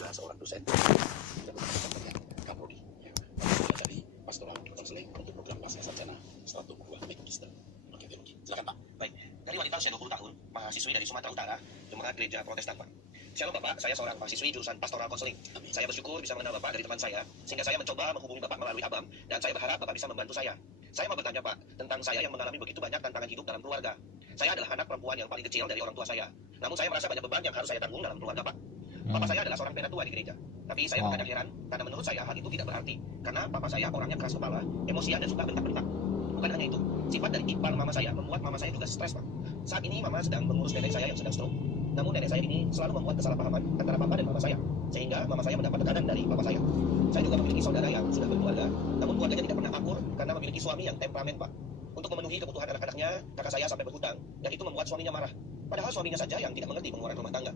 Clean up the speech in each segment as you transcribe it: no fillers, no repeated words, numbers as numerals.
juga seorang dosen dan merupakan Kapolri. Dari pastoral konseling untuk program pasca sarjana S1 buah magister teologi. Silakan Pak. Baik, dari wanita usia 20 tahun, mahasiswi dari Sumatera Utara, Jemaat Gereja Protestan Pak. Shalom Bapak, saya seorang mahasiswi jurusan pastoral konseling. Saya bersyukur bisa mengenal Bapak dari teman saya, sehingga saya mencoba menghubungi Bapak melalui ABAM, dan saya berharap Bapak bisa membantu saya. Saya mau bertanya Pak, tentang saya yang mengalami begitu banyak tantangan hidup dalam keluarga. Saya adalah anak perempuan yang paling kecil dari orang tua saya. Namun saya merasa banyak beban yang harus saya tanggung dalam keluarga Pak. Papa saya adalah seorang penatua di gereja. Tapi saya kadang heran, karena menurut saya hal itu tidak berarti. Karena papa saya orangnya keras kepala, emosian dan suka bentak-bentak. Bukan hanya itu, sifat dari ipar mama saya membuat mama saya juga stres Pak. Saat ini mama sedang mengurus nenek saya yang sedang stroke. Namun nenek saya ini selalu membuat kesalahpahaman antara papa dan mama saya, sehingga mama saya mendapat tekanan dari papa saya. Saya juga memiliki saudara yang sudah berkeluarga, namun keluarganya tidak pernah akur karena memiliki suami yang temperamen Pak. Untuk memenuhi kebutuhan anak-anaknya, kakak saya sampai berhutang, dan itu membuat suaminya marah. Padahal suaminya saja yang tidak mengerti pengeluaran rumah tangga.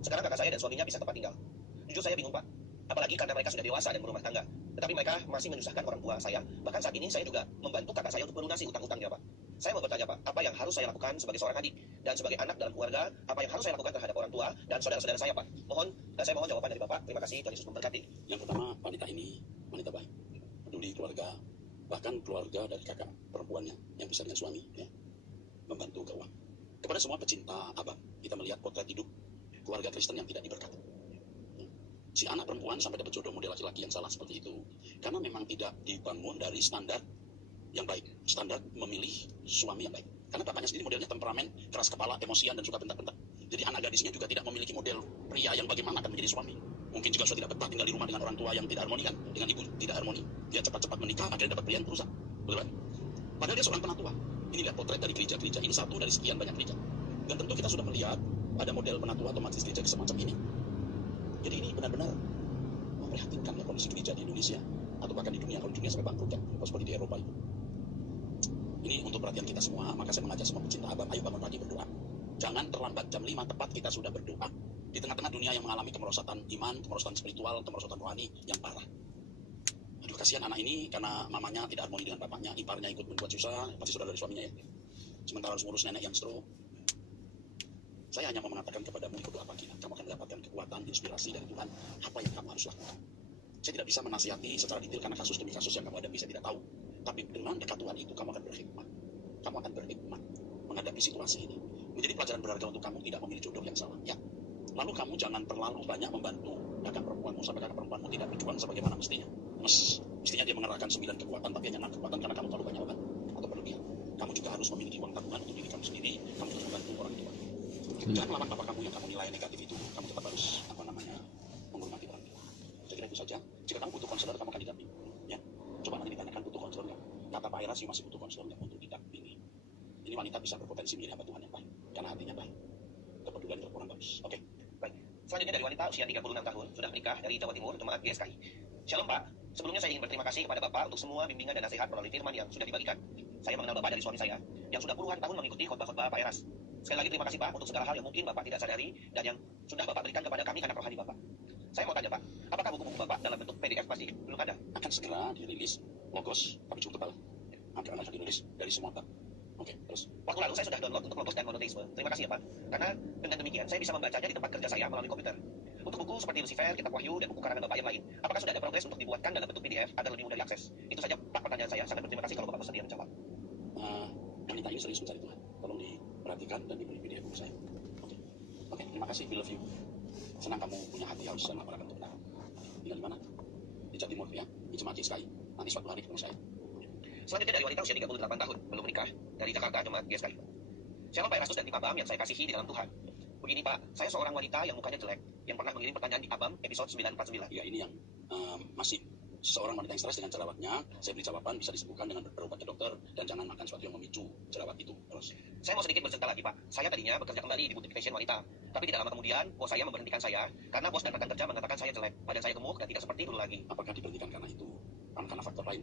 Sekarang kakak saya dan suaminya bisa tempat tinggal. Jujur saya bingung Pak, apalagi karena mereka sudah dewasa dan berumah tangga. Tetapi mereka masih menyusahkan orang tua saya. Bahkan saat ini saya juga membantu kakak saya untuk melunasi utang-utangnya Pak. Saya mau bertanya Pak, apa yang harus saya lakukan sebagai seorang adik dan sebagai anak dalam keluarga? Apa yang harus saya lakukan terhadap orang tua dan saudara-saudara saya Pak? Saya mohon jawaban dari Bapak. Terima kasih, Tuhan Yesus memberkati. Yang pertama, wanita ini wanita baik, peduli keluarga, bahkan keluarga dari kakak perempuannya yang besar dengan suami, ya, membantu keuangan. Kepada semua pecinta Abang, kita melihat potret hidup keluarga Kristen yang tidak diberkati. Si anak perempuan sampai dapat jodoh model laki-laki yang salah seperti itu, karena memang tidak dibangun dari standar yang baik, standar memilih suami yang baik. Karena bapaknya sendiri modelnya temperamen, keras kepala, emosian, dan suka bentak-bentak. Jadi anak gadisnya juga tidak memiliki model pria yang bagaimana akan menjadi suami. Mungkin juga sudah tidak betah tinggal di rumah dengan orang tua yang tidak harmoni kan, dengan ibu tidak harmoni. Dia cepat-cepat menikah, akhirnya dapat pria yang berusaha. Betul kan? Padahal dia seorang penatua. Ini lihat potret dari gereja-gereja, ini satu dari sekian banyak gereja. Dan tentu kita sudah melihat ada model penatua atau majelis gereja semacam ini. Jadi ini benar-benar memprihatinkan ya kondisi gereja di Indonesia atau bahkan di dunia, kalau dunia sampai bangkrut kan, seperti di Eropa itu. Ini untuk perhatian kita semua, maka saya mengajak semua pecinta Abang, ayo bangun pagi berdoa. Jangan terlambat, jam 5 tepat kita sudah berdoa. Di tengah-tengah dunia yang mengalami kemerosotan iman, kemerosotan spiritual, kemerosotan rohani yang parah. Aduh, kasihan anak ini karena mamanya tidak harmoni dengan bapaknya, iparnya ikut membuat susah, pasti saudara dari suaminya ya. Sementara harus ngurus nenek yang stroke. Saya hanya mau mengatakan kepadamu, ikut doa pagi, kamu akan mendapatkan kekuatan, inspirasi dari Tuhan, apa yang kamu harus lakukan. Saya tidak bisa menasihati secara detail karena kasus demi kasus yang kamu hadapi saya tidak tahu. Tapi dengan dekat Tuhan itu kamu akan berhikmat. Kamu akan berhikmat menghadapi situasi ini. Menjadi pelajaran berharga untuk kamu tidak memilih jodoh yang salah. Ya. Lalu kamu jangan terlalu banyak membantu kakak perempuanmu sampai kakak perempuanmu tidak berjuang sebagaimana mestinya. Mestinya dia mengerahkan 9 kekuatan, tapi hanya 6 kekuatan karena kamu terlalu banyak beban atau berlebihan. Kamu juga harus memiliki uang tabungan untuk diri kamu sendiri. Kamu harus membantu orang tua. Jangan melawan bapak kamu yang kamu nilai negatif itu. Kamu tetap harus menghormati orang tua. Saya kira itu saja. Jika kamu butuh konselor, kamu akan didampingi. Ya. Coba nanti ditanyakan butuh konselor nggak? Kata Pak Eras, masih butuh konselor nggak untuk didampingi. Ini wanita bisa berpotensi menjadi hamba Tuhan yang baik karena hatinya baik. Kepedulian terkurang bagus. Oke. Baik. Selanjutnya dari wanita usia 36 tahun, sudah menikah dari Jawa Timur, Jemaat GSKI. Shalom Pak, sebelumnya saya ingin berterima kasih kepada Bapak untuk semua bimbingan dan nasihat melalui firman yang sudah dibagikan. Saya mengenal Bapak dari suami saya, yang sudah puluhan tahun mengikuti khotbah-khotbah Pak Eras. Sekali lagi terima kasih Pak untuk segala hal yang mungkin Bapak tidak sadari dan yang sudah Bapak berikan kepada kami anak rohani Bapak. Saya mau tanya Pak, apakah buku-buku Bapak dalam bentuk PDF masih belum ada? Akan segera dirilis logos, tapi cukup tebal. Akan dirilis dari semua tab. Oke, terus. Waktu lalu saya sudah download untuk logos dan monoteisme. Terima kasih ya Pak. Karena dengan demikian saya bisa membacanya di tempat kerja saya melalui komputer. Untuk buku seperti Lucifer, Kitab Wahyu, dan buku karangan Bapak yang lain, apakah sudah ada progres untuk dibuatkan dalam bentuk PDF agar lebih mudah diakses? Itu saja Pak pertanyaan saya. Sangat berterima kasih kalau Bapak bersedia menjawab. Wanita ini serius mencari Tuhan. Tolong diperhatikan dan diberi PDF buku saya. Oke, terima kasih. We love you. Senang kamu punya hati harus dan lapar akan kebenaran. Tinggal di mana? Di Jawa Timur ya. Di Jemaat GSKI. Nanti suatu hari ketemu saya. Selanjutnya dari wanita usia 38 tahun, belum menikah, dari Jakarta, Jemaat GSKI. Shalom Pak Erastus dan tim Abam yang saya kasihi di dalam Tuhan. Begini Pak, saya seorang wanita yang mukanya jelek, yang pernah mengirim pertanyaan di Abam episode 949. Ya, ini yang masih seorang wanita yang stres dengan jerawatnya. Saya beri jawaban bisa disembuhkan dengan berobat ke dokter dan jangan makan sesuatu yang memicu jerawat itu. Terus. Saya mau sedikit bercerita lagi Pak. Saya tadinya bekerja kembali di butik fashion wanita, tapi tidak lama kemudian bos saya memberhentikan saya karena bos dan rekan kerja mengatakan saya jelek, badan saya gemuk dan tidak seperti dulu lagi. Apakah diberhentikan karena itu? Karena faktor lain.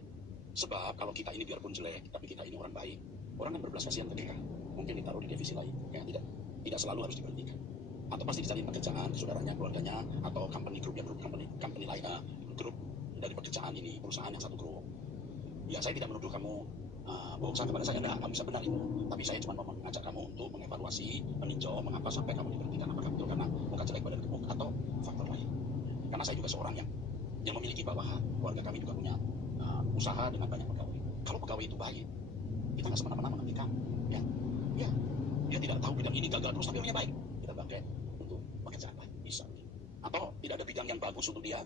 Sebab kalau kita ini biarpun jelek, tapi kita ini orang baik, orang kan berbelas kasihan ke kita. Mungkin ditaruh di divisi lain, ya tidak selalu harus diberhentikan. Atau pasti dicari pekerjaan, saudaranya, keluarganya, atau company group company lain, grup dari pekerjaan ini, perusahaan yang satu grup. Ya saya tidak menuduh kamu bohong kepada saya, enggak, kamu bisa benar itu. Tapi saya cuma mau mengajak kamu untuk mengevaluasi, meninjau mengapa sampai kamu diberhentikan. Apakah betul karena muka jelek badan gemuk atau faktor lain. Karena Karena saya juga seorang yang memiliki bawahan. Keluarga kami juga punya usaha dengan banyak pegawai. Kalau pegawai itu baik, kita nggak semena-mena menghentikan. Ya, dia tidak tahu bidang ini gagal terus, tapi orangnya baik. Kita pakai untuk pekerjaan baik, bisa. Atau tidak ada bidang yang bagus untuk dia,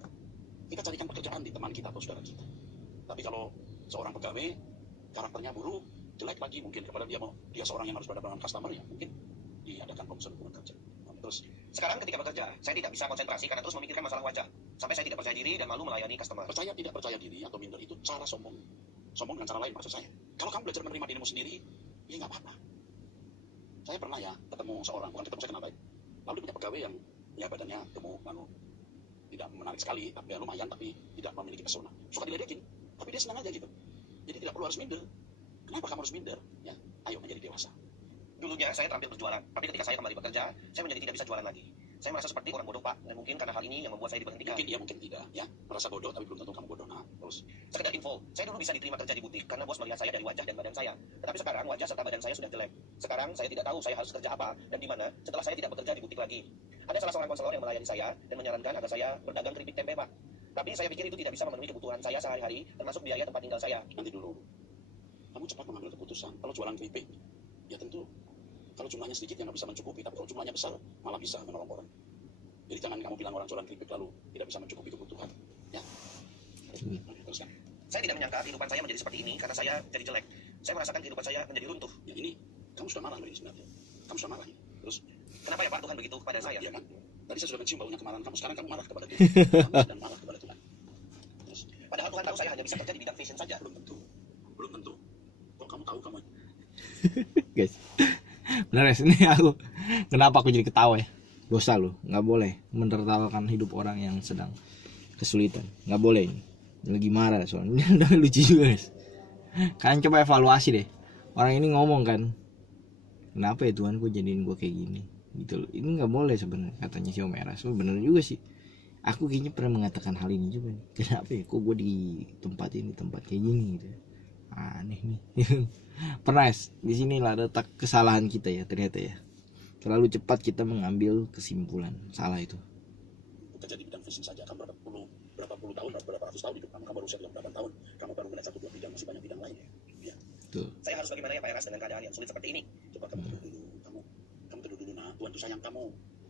kita carikan pekerjaan di teman kita atau saudara kita. Tapi kalau seorang pegawai karakternya buruk, jelek lagi, mungkin kepada dia seorang yang harus berhadapan dengan customer, ya mungkin diadakan promosi hubungan kerja. Terus sekarang ketika bekerja, saya tidak bisa konsentrasi karena terus memikirkan masalah wajah. Sampai saya tidak percaya diri dan malu melayani customer. Percaya tidak percaya diri atau minder itu cara sombong. Sombong dengan cara lain maksud saya. Kalau kamu belajar menerima dirimu sendiri, ya nggak apa-apa. Saya pernah ya ketemu seorang, bukan ketemu, saya kenal baik. Lalu dia punya pegawai yang ya badannya gemuk, lalu tidak menarik sekali, tapi ya lumayan, tapi tidak memiliki pesona. Suka diledekin, tapi dia senang aja gitu. Jadi tidak perlu harus minder. Kenapa kamu harus minder? Ya, ayo menjadi dewasa. Dulunya saya terampil berjualan, tapi ketika saya kembali bekerja, saya menjadi tidak bisa jualan lagi. Saya merasa seperti orang bodoh, Pak, dan mungkin karena hal ini yang membuat saya diberhentikan. Mungkin iya, mungkin tidak, ya. Merasa bodoh, tapi belum tentu kamu bodoh. Nah, terus sekedar info, saya dulu bisa diterima kerja di butik karena bos melihat saya dari wajah dan badan saya. Tetapi sekarang wajah serta badan saya sudah jelek. Sekarang saya tidak tahu saya harus kerja apa dan di mana setelah saya tidak bekerja di butik lagi. Ada salah seorang konselor yang melayani saya dan menyarankan agar saya berdagang keripik tempe, Pak. Tapi saya pikir itu tidak bisa memenuhi kebutuhan saya sehari-hari, termasuk biaya tempat tinggal saya. nanti dulu, kamu cepat mengambil keputusan. Kalau jualan keripik, ya tentu kalau jumlahnya sedikit yang nggak bisa mencukupi, tapi kalau jumlahnya besar malah bisa menolong orang. Jadi jangan kamu bilang orang jualan keripik lalu tidak bisa mencukupi kebutuhan. Ya. Teruskan. Saya tidak menyangka kehidupan saya menjadi seperti ini karena saya jadi jelek. Saya merasakan kehidupan saya menjadi runtuh. Ya ini kamu sudah marah loh ini sebenarnya. Kamu sudah marah. Terus kenapa ya Pak Tuhan begitu kepada saya? Iya kan? Tadi saya sudah mencium baunya kemarahan kamu. Sekarang kamu marah kepada Tuhan. Kamu sedang marah kepada Tuhan. Terus padahal Tuhan tahu saya hanya bisa kerja di bidang fashion saja. Belum tentu. Belum tentu. Kok kamu tahu kamu? Guys, benar guys, ini kenapa aku jadi ketawa ya? Dosa loh, nggak boleh menertawakan hidup orang yang sedang kesulitan, nggak boleh ini. Lagi marah soalnya, udah lucu juga guys. Kalian coba evaluasi deh, orang ini ngomong kan, kenapa ya Tuhan gue jadiin gue kayak gini, gitu loh. Ini nggak boleh sebenarnya, katanya si Om Eras. Bener juga sih. Aku kayaknya pernah mengatakan hal ini juga nih. Kenapa ya, kok gue di tempat kayak gini gitu. Aneh nih. Pernah di sini lah letak kesalahan kita ya ternyata ya. Terlalu cepat kita mengambil kesimpulan salah itu. Bekerja di bidang fashion saja, kamu berapa puluh tahun, berapa ratus tahun hidup kamu baru usia 38 tahun, kamu baru melihat 1-2 bidang, masih banyak bidang lain ya. Tuh. Saya harus bagaimana ya Pak Eras dengan keadaan yang sulit seperti ini? Coba kamu teduh dulu, kamu teduh dulu. Nah, Tuhan itu sayang kamu.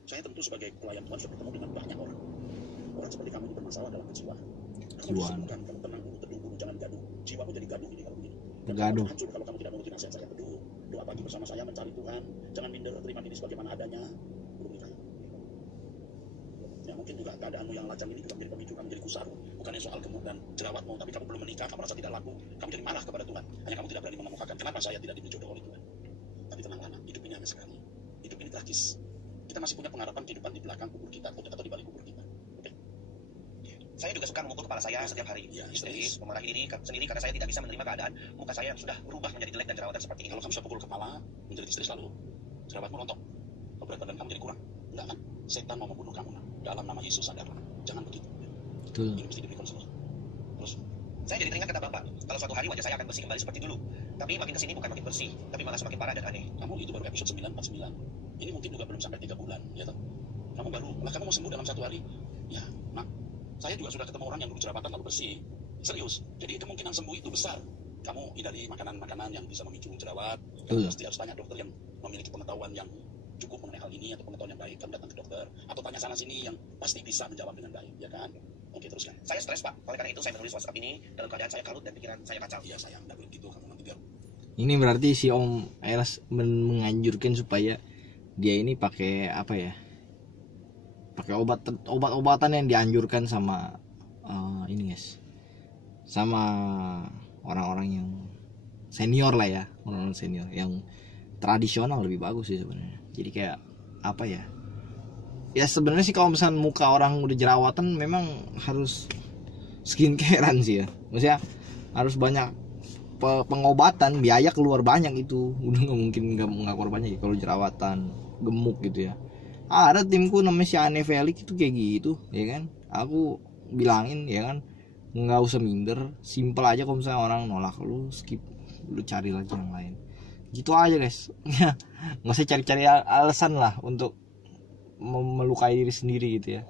Saya tentu sebagai pelayan Tuhan sudah bertemu dengan banyak orang. Orang seperti kamu itu bermasalah dalam kejiwaan. Kamu disembuhkan, kamu tenang dulu, teduh dulu, jangan gaduh. Jiwamu jadi gaduh ini kalau begini. Gaduh. Hancur kalau kamu tidak menuruti nasihat saya. Teduh, doa pagi bersama saya mencari Tuhan. Jangan minder, terima diri sebagaimana adanya. Belum nikah. Ya mungkin juga keadaanmu yang lajang ini juga menjadi pemicu kamu menjadi kusar. Bukannya soal gemuk dan jerawatmu, tapi kamu belum menikah, kamu merasa tidak laku, kamu jadi marah kepada Tuhan. Hanya kamu tidak berani mengemukakan kenapa saya tidak diberi jodoh oleh Tuhan. Tapi tenanglah, hidup ini hanya sekali. Hidup ini tragis. Kita masih punya pengharapan kehidupan di belakang kubur kita atau di balik kubur kita. Oke? Saya juga suka memukul kepala saya setiap hari. Ya, Istri memarahi diri sendiri karena saya tidak bisa menerima keadaan muka saya yang sudah berubah menjadi jelek dan jerawatan seperti ini. Kalau kamu sudah pukul kepala, menjadi istri selalu jerawatmu rontok, berat badan kamu jadi kurang. Enggak kan? Setan mau membunuh kamu. Nah. Dalam nama Yesus sadarlah. Jangan begitu. Betul. Ini mesti diberi konselor. Terus saya jadi teringat kata Bapak, kalau suatu hari wajah saya akan bersih kembali seperti dulu. Tapi makin kesini bukan makin bersih, tapi malah semakin parah dan aneh. Kamu itu baru episode 949. Ini mungkin juga belum sampai 3 bulan, ya toh? Kamu baru, kamu mau sembuh dalam 1 hari. Ya, nah, saya juga sudah ketemu orang yang dulu jerawatan lalu bersih. Serius. Jadi kemungkinan sembuh itu besar. Kamu hindari makanan-makanan yang bisa memicu jerawat. Kamu pasti harus tanya dokter yang memiliki pengetahuan yang cukup mengenai hal ini atau pengetahuan yang baik. Kamu datang ke dokter atau tanya sana sini yang pasti bisa menjawab dengan baik, ya kan? Oke, teruskan. Saya stres Pak, oleh karena itu saya menulis WhatsApp ini dalam keadaan saya kalut dan pikiran saya kacau. Iya sayang, tidak begitu kamu nanti biar. Ini berarti si Om Eras menganjurkan supaya dia ini pakai apa ya? Pakai obat-obatan yang dianjurkan sama ini guys. Sama orang-orang yang senior lah ya, orang-orang senior yang tradisional lebih bagus sih sebenarnya. Jadi kayak apa ya? Ya sebenarnya sih kalau misalnya muka orang udah jerawatan memang harus skincarean sih ya. Maksudnya harus banyak pengobatan, biaya keluar banyak itu. Udah nggak mungkin nggak keluar banyak ya kalau jerawatan, gemuk gitu ya. Ada timku namanya si Ane Felix itu kayak gitu, ya kan? Aku bilangin ya kan, nggak usah minder, simple aja kalau misalnya orang nolak lu skip, lu cari lagi yang lain. Gitu aja guys. Nggak usah cari-cari alasan lah untuk melukai diri sendiri gitu ya.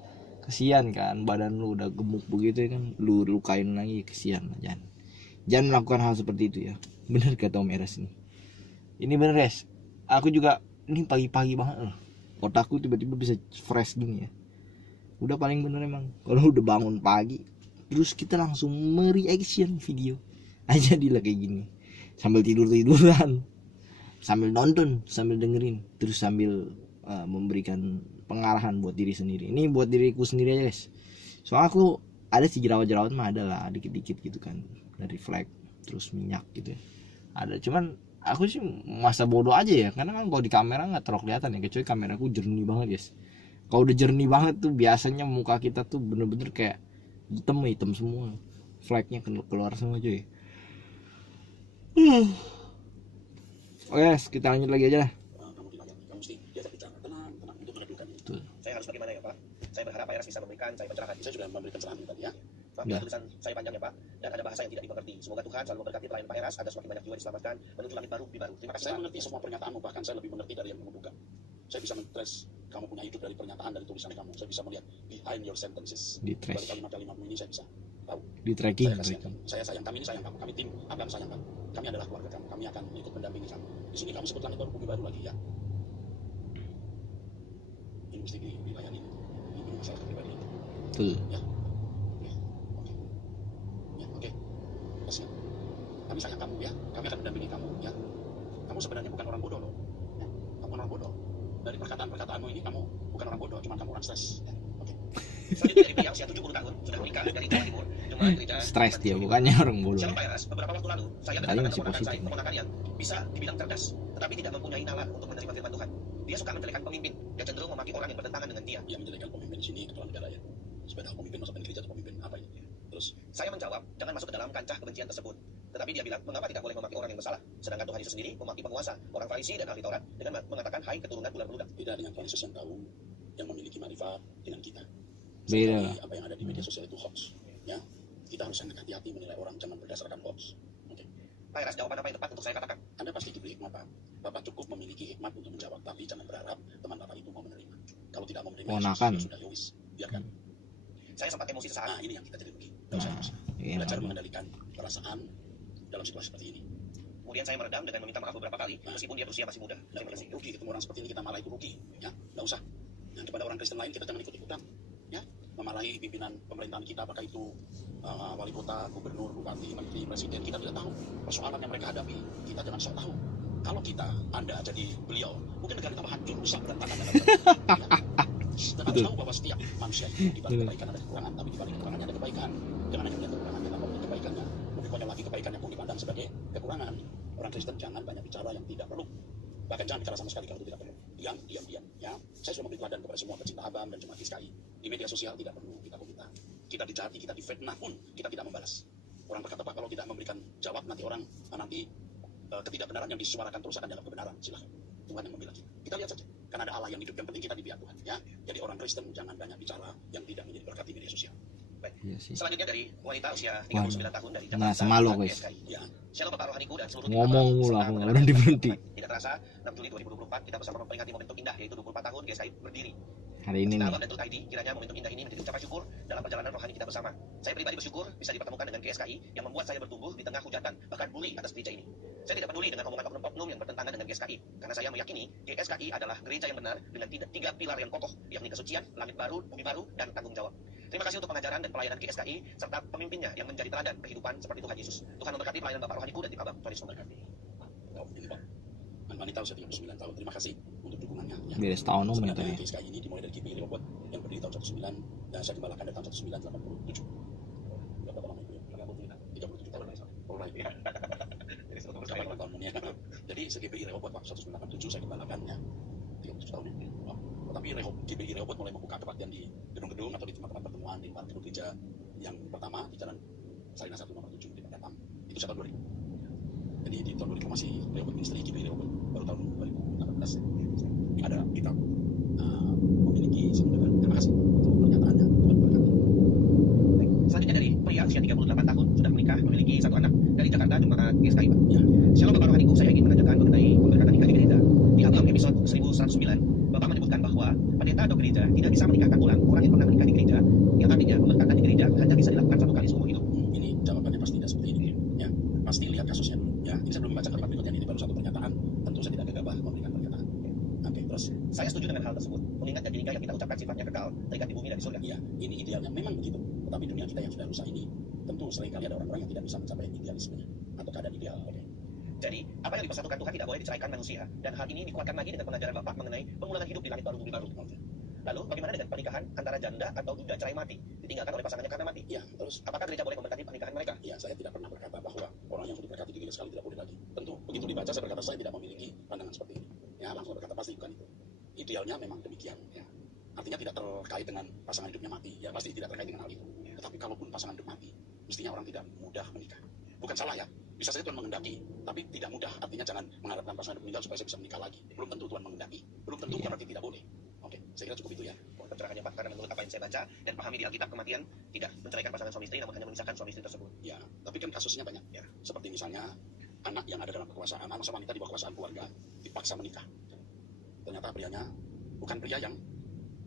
kesian kan, badan lu udah gemuk begitu kan, lu lukain lagi, kesian. Jangan melakukan hal seperti itu ya. Bener kata Om Eras ini bener guys, aku juga ini pagi-pagi banget loh, otakku tiba-tiba bisa fresh gini ya. Udah paling bener emang kalau udah bangun pagi terus kita langsung mereaction video aja dia kayak gini, sambil tiduran, sambil nonton, sambil dengerin, terus sambil memberikan pengarahan buat diri sendiri. Ini buat diriku sendiri aja guys, soalnya aku ada sih jerawat mah ada lah dikit-dikit gitu kan, dari flek terus minyak gitu ya ada, cuman aku sih masa bodoh aja ya, karena kan kalau di kamera nggak terlalu kelihatan ya, kecuali kameraku jernih banget guys. Kalau udah jernih banget tuh biasanya muka kita tuh bener-bener kayak hitam semua, fleknya keluar semua cuy. Oke, kita lanjut lagi aja lah. Kamu mesti diajak bicara tenang untuk meredukan. Saya harus bagaimana ya Pak? Saya berharap Pak Eras bisa memberikan saya pencerahan. Saya sudah memberikan pencerahan tadi ya. Maaf ya, tulisan saya panjang ya Pak, dan ada bahasa yang tidak dimengerti. Semoga Tuhan selalu memberkati pelayan Pak Eras, agar semakin banyak jiwa diselamatkan menuju langit baru, bumi baru. Terima kasih. Saya Pak. mengerti semua pernyataanmu, bahkan saya lebih mengerti dari yang membuka. Saya bisa men-trace kamu punya hidup dari pernyataan, dari tulisan kamu. Saya bisa melihat behind your sentences. Di Dari trash, kalimat-kalimatmu ini saya bisa tahu. di tracking. Saya sayang kamu, ini sayang kamu. Kami tim Abang sayang kamu. Kami adalah keluarga kamu. Kami akan ikut mendampingi kamu. Di sini kamu sebut langit baru, bumi baru lagi ya. Ini mesti dilayani. Ini masalah pribadi. Betul. Ya. Oke. Kasihan. Kami sayang kamu ya. Kami akan mendampingi kamu ya. Kamu sebenarnya bukan orang bodoh loh. Ya. Kamu orang bodoh. Dari perkataan-perkataanmu ini kamu bukan orang bodoh, cuma kamu orang stres. Ya. Oke. Selanjutnya dari pria usia 70 tahun, sudah menikah dari Jawa Timur, jemaat gereja. Stres dia, bukannya orang bodoh. Shalom Pak Eras, beberapa waktu lalu saya Kali bertanya masih positif. keponakan yang bisa dibilang cerdas, tetapi tidak mempunyai nalar untuk menerima firman Tuhan. Dia suka menjelekan pemimpin, dia cenderung memaki orang yang bertentangan dengan dia. Yang menjelekan pemimpin di sini kepala negara ya. Sepeda pemimpin masuk gereja atau pemimpin apa ini? Terus Saya menjawab, jangan masuk ke dalam kancah kebencian tersebut. Tetapi dia bilang, mengapa tidak boleh memaki orang yang bersalah? Sedangkan Tuhan Yesus sendiri memaki penguasa, orang Farisi dan ahli Taurat dengan mengatakan, hai keturunan ular beludak. beda dengan Tuhan Yesus yang tahu, yang memiliki marifat dengan kita. Beda. Seperti apa yang ada di media sosial itu hoax. Ya, kita harus sangat hati-hati menilai orang, jangan berdasarkan hoax. Oke. Pak Eras, jawaban apa yang tepat untuk saya katakan? Anda pasti diberi hikmat, Pak. Bapak cukup memiliki hikmat untuk menjawab, tapi jangan berharap teman Bapak itu mau menerima. Kalau tidak mau menerima, Ponakan. sudah yowis, biarkan. Saya sempat emosi sesaat. Nah, ini yang kita jadi rugi. Tidak usah emosi. Iya, Belajar mengendalikan perasaan dalam situasi seperti ini. Kemudian saya meredam dengan meminta maaf beberapa kali, meskipun dia berusia masih muda. Tidak boleh rugi ketemu orang seperti ini, kita malah itu rugi. Ya, tidak usah. Dan kepada orang Kristen lain kita jangan ikut-ikutan. Ya, memarahi pimpinan pemerintahan kita, apakah itu wali kota, gubernur, bupati, menteri, presiden, kita tidak tahu persoalan yang mereka hadapi. Kita jangan sok tahu. Kalau kita, Anda jadi beliau, mungkin negara kita hancur, rusak, berantakan. Dan harus tahu bahwa setiap manusia itu di balik kebaikan ada kekurangan, tapi di balik kekurangannya ada kebaikan. Jangan hanya melihat kekurangannya, tanpa melihat kebaikannya. Lebih banyak lagi kebaikannya pun dipandang sebagai kekurangan. Orang Kristen jangan banyak bicara yang tidak perlu. Bahkan jangan bicara sama sekali kalau itu tidak perlu. Diam. Ya, saya sudah memberi teladan kepada semua pecinta Abam dan jemaat GSKI. Di media sosial tidak perlu kita komentar. Kita dijati, kita difitnah pun kita tidak membalas. Orang berkata, Pak, kalau tidak memberikan jawab nanti orang ketidakbenaran yang disuarakan terus akan dianggap kebenaran. Silakan. Tuhan yang memilih kita. Kita lihat saja. Karena ada Allah yang hidup, yang penting kita di pihak Tuhan. Ya, jadi orang Kristen jangan banyak bicara yang tidak menjadi berkat di media sosial. Baik. Iya sih. Selanjutnya dari wanita usia 39 tahun dari Jakarta. Nah, sama lo, guys. GSKI. Ya, Shalom Bapak Rohaniku dan seluruh Ngomong tim mulu Abang, aku serta nggak berhenti-berhenti. Tidak terasa 6 Juli 2024 kita bersama memperingati momentum indah yaitu 24 tahun GSKI berdiri. Hari ini Kita nih. Abang dan Turut ID kiranya momentum indah ini menjadi ucapan syukur dalam perjalanan rohani kita bersama. Saya pribadi bersyukur bisa dipertemukan dengan GSKI yang membuat saya bertumbuh di tengah hujatan bahkan bully atas gereja ini. Saya tidak peduli dengan omongan oknum-oknum yang bertentangan dengan GSKI karena saya meyakini GSKI adalah gereja yang benar dengan tiga pilar yang kokoh yakni kesucian, langit baru, bumi baru, dan tanggung jawab. Terima kasih untuk pengajaran dan pelayanan GSKI serta pemimpinnya yang menjadi teladan kehidupan seperti Tuhan Yesus. Tuhan memberkati pelayanan Bapak Rohaniku dan tim Abang. Tuhan Yesus memberkati. ini Pak. Wanita usia 39 tahun. Terima kasih untuk dukungannya. Ya. Beda setahun om Sebenarnya ya. GSKI ini dimulai dari GPI Rehoboth yang berdiri tahun 19 dan saya gembalakan dari tahun 1987. Berapa lama itu ya? 37 tahun. Alright. Jadi 100 tahun ya. Jadi GPI Rehoboth Pak 1987 saya gembalakannya 37 tahun ya. Tetapi GPI Rehoboth mulai membuka kebaktian di gedung-gedung atau di tempat-tempat pertemuan di tempat gedung gereja yang pertama di Jalan Sarinah 1 nomor 7 di Batam. Itu sejak tahun 2000. Jadi di tahun 2000 masih Rehoboth Ministry GPI Rehoboth, baru tahun 2018 ada kita memiliki saudara. Terima kasih untuk pernyataannya. Tuhan berkati. Selanjutnya dari pria usia 38 tahun sudah menikah memiliki satu anak dari Jakarta jemaat GSKI. Ya. Shalom Bapak Rohaniku, saya ingin menanyakan mengenai pemberkatan nikah di gereja. Di Abang episode 1109, Bapak menyebutkan bahwa pendeta atau gereja tidak bisa menikahkan ulang orang yang pernah menikah di gereja surga. Ya, ini idealnya memang begitu. Tetapi dunia kita yang sudah rusak ini, tentu seringkali ada orang-orang yang tidak bisa mencapai idealismenya atau keadaan ideal. Jadi, apa yang dipersatukan Tuhan tidak boleh diceraikan manusia. Dan hal ini dikuatkan lagi dengan pengajaran Bapak mengenai pengulangan hidup di langit baru bumi baru. Lalu, bagaimana dengan pernikahan antara janda atau duda cerai mati, ditinggalkan oleh pasangannya karena mati? Ya, terus Apakah gereja boleh memberkati pernikahan mereka? ya, saya tidak pernah berkata bahwa orang yang sudah berkati 3 kali sekali tidak boleh lagi. Tentu begitu dibaca saya berkata saya tidak memiliki pandangan seperti ini. Ya, langsung berkata pasti bukan itu. Idealnya memang demikian. Ya. Artinya tidak terkait dengan pasangan hidupnya mati. Ya, pasti tidak terkait dengan hal itu. Tetapi kalaupun pasangan hidup mati, mestinya orang tidak mudah menikah. Bukan salah ya. Bisa saja Tuhan mengendaki, tapi tidak mudah. Artinya jangan mengharapkan pasangan hidup meninggal supaya saya bisa menikah lagi. Belum tentu Tuhan mengendaki. Belum tentu berarti tidak boleh. Oke, saya kira cukup itu ya. Pencerahannya Pak, karena menurut apa yang saya baca dan pahami di Alkitab, kematian tidak menceraikan pasangan suami istri, namun hanya memisahkan suami istri tersebut. Ya, tapi kan kasusnya banyak. Ya, seperti misalnya anak yang ada dalam kekuasaan, anak wanita di bawah kekuasaan keluarga dipaksa menikah. Ternyata prianya bukan pria yang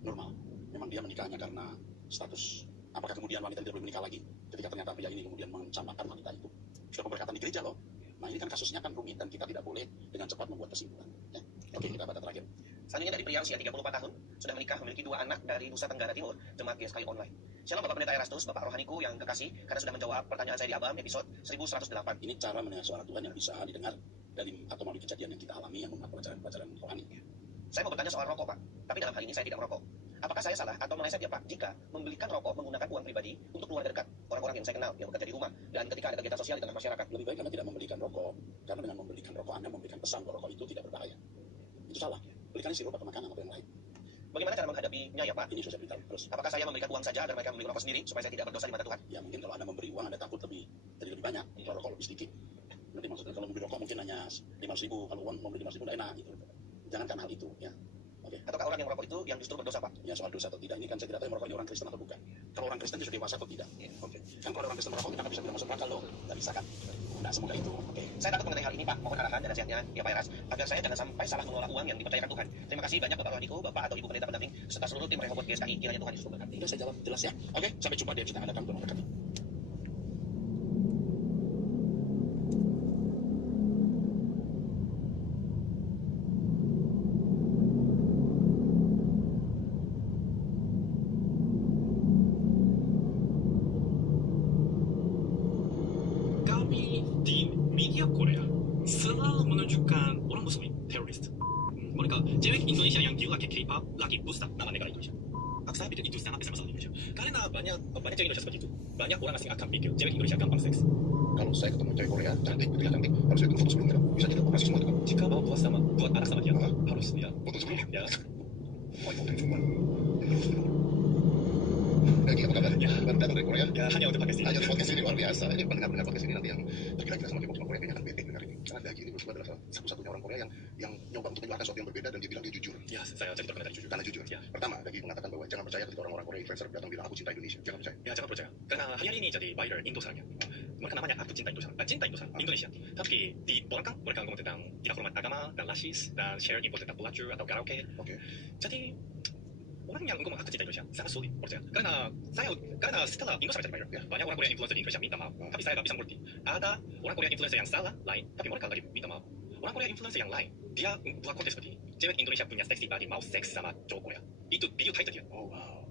normal. Memang dia menikahnya karena status. Apakah kemudian wanita tidak boleh menikah lagi? Ketika ternyata pria ini kemudian mencampakkan wanita itu. Sudah pemberkatan di gereja loh. Nah ini kan kasusnya kan rumit dan kita tidak boleh dengan cepat membuat kesimpulan. Ya. Oke, kita baca terakhir. Selanjutnya dari pria usia 34 tahun, sudah menikah, memiliki 2 anak dari Nusa Tenggara Timur, jemaat GSKI online. Shalom Bapak Pendeta Erastus, Bapak Rohaniku yang kekasih, karena sudah menjawab pertanyaan saya di Abam episode 1108. Ini cara mendengar suara Tuhan yang bisa didengar dari atau melalui kejadian yang kita alami yang memuat pelajaran-pelajaran rohani. Saya mau bertanya soal rokok, Pak. Tapi dalam hal ini saya tidak merokok. Apakah saya salah atau meleset ya Pak jika membelikan rokok menggunakan uang pribadi untuk keluarga dekat, orang-orang yang saya kenal yang bekerja di rumah, dan ketika ada kegiatan sosial di tengah masyarakat? Lebih baik Anda tidak membelikan rokok, karena dengan membelikan rokok Anda memberikan pesan bahwa rokok itu tidak berbahaya. Itu salah. Belikan sirup atau makanan atau yang lain. Bagaimana cara menghadapinya ya Pak? Ini sudah saya beritahu terus. Apakah saya memberikan uang saja agar mereka membeli rokok sendiri supaya saya tidak berdosa di mata Tuhan? Ya mungkin kalau Anda memberi uang Anda takut jadi lebih banyak, kalau rokok lebih sedikit. Nanti maksudnya kalau membeli rokok mungkin hanya 500.000, kalau uang membeli 500.000 tidak enak gitu. Jangankan hal itu ya. Oke. Ataukah orang yang merokok itu yang justru berdosa Pak? Ya soal dosa atau tidak ini kan saya tidak tahu merokok ini orang Kristen atau bukan. Kalau orang Kristen dia sudah dewasa atau tidak. Oke. Kan kalau orang Kristen merokok kita nggak bisa bilang masuk akal loh. Nggak bisa kan. Nah semoga itu. Oke. Saya takut mengenai hal ini Pak. Mohon arahan dan nasihatnya ya Pak Eras, agar saya jangan sampai salah mengelola uang yang dipercayakan Tuhan. Terima kasih banyak Bapak Rohaniku, Bapak atau Ibu Pendeta pendamping serta seluruh tim Rehoboth GSKI. Kiranya Tuhan Yesus memberkati. Sudah saya jawab jelas ya. Oke. Sampai jumpa di episode yang akan datang. Tuhan memberkati. di media Korea selalu menunjukkan orang Muslim teroris. Mereka cewek Indonesia yang gila ke K-pop lagi booster nama negara Indonesia. Saya pikir itu sangat besar masalah Indonesia. Karena banyak cewek Indonesia seperti itu. Banyak orang asing akan pikir cewek Indonesia gampang seks. Kalau saya ketemu cewek Korea cantik, gitu ya cantik, harus saya foto sebelumnya. Bisa jadi operasi semua itu kan? Jika mau buat anak sama dia, harus ya. Foto sebelumnya. Ya. Oh, foto cuma. Lagi apa kabar? Ya. Baru datang dari Korea? Ya hanya untuk pakai sini. Hanya untuk podcast ini luar biasa. Ini pendengar podcast ini nanti yang terkira-kira sama K-pop Korea kayaknya akan bete dengar ini. Karena Dagi ini menurut adalah satu-satunya orang Korea yang nyoba untuk menyuarakan sesuatu yang berbeda dan dia bilang dia jujur. Ya, saya jadi terkenal dari jujur. Karena jujur. Ya. Pertama, Dagi mengatakan bahwa jangan percaya ketika orang-orang Korea influencer datang bilang aku cinta Indonesia. Jangan percaya. Ya, jangan percaya. Karena hari ini jadi viral Indo sekarang. Mereka namanya aku cinta Indonesia. Cinta Indonesia. Tapi di belakang mereka ngomong tentang tidak hormat agama dan rasis dan share info tentang pelacur atau karaoke. Oke. Jadi orang yang ngomong aku cinta Indonesia sangat sulit percaya. Karena setelah Indo sangat viral, banyak orang Korea influencer di Indonesia minta maaf. Tapi saya nggak bisa mengerti. Ada orang Korea influencer yang salah lain, tapi mereka lagi minta maaf. Orang Korea influencer yang lain, dia buat konten seperti ini. Cewek Indonesia punya seksi body mau seks sama cowok Korea. Itu video title dia. Oh wow.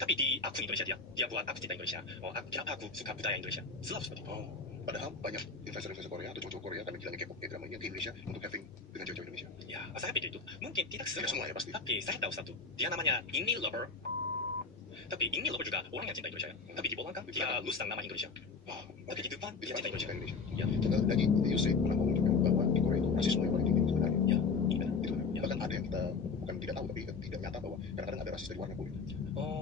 Tapi di akun Indonesia dia buat aku cinta Indonesia. Oh, aku suka budaya Indonesia. Selalu seperti itu. Oh. Padahal banyak influencer Korea atau cowok Korea karena bilangnya K-pop K-drama ini ke Indonesia untuk having dengan cewek-cewek Indonesia. Ya, saya pikir itu. Mungkin tidak semua ya pasti. Tapi saya tahu satu. Dia namanya Ini Lover. Tapi Ini Lover juga orang yang cinta Indonesia. Tapi di belakang dia lusan nama Indonesia. Oh. Tapi di depan dia cinta Indonesia. Ya. Lagi Yusuf pernah ngomong juga bahwa di Korea itu rasisme yang paling tinggi sebenarnya. Ya, ini benar. Itu benar. Bahkan ada yang kita bukan tidak tahu tapi tidak nyata bahwa kadang-kadang ada rasis dari warna kulit.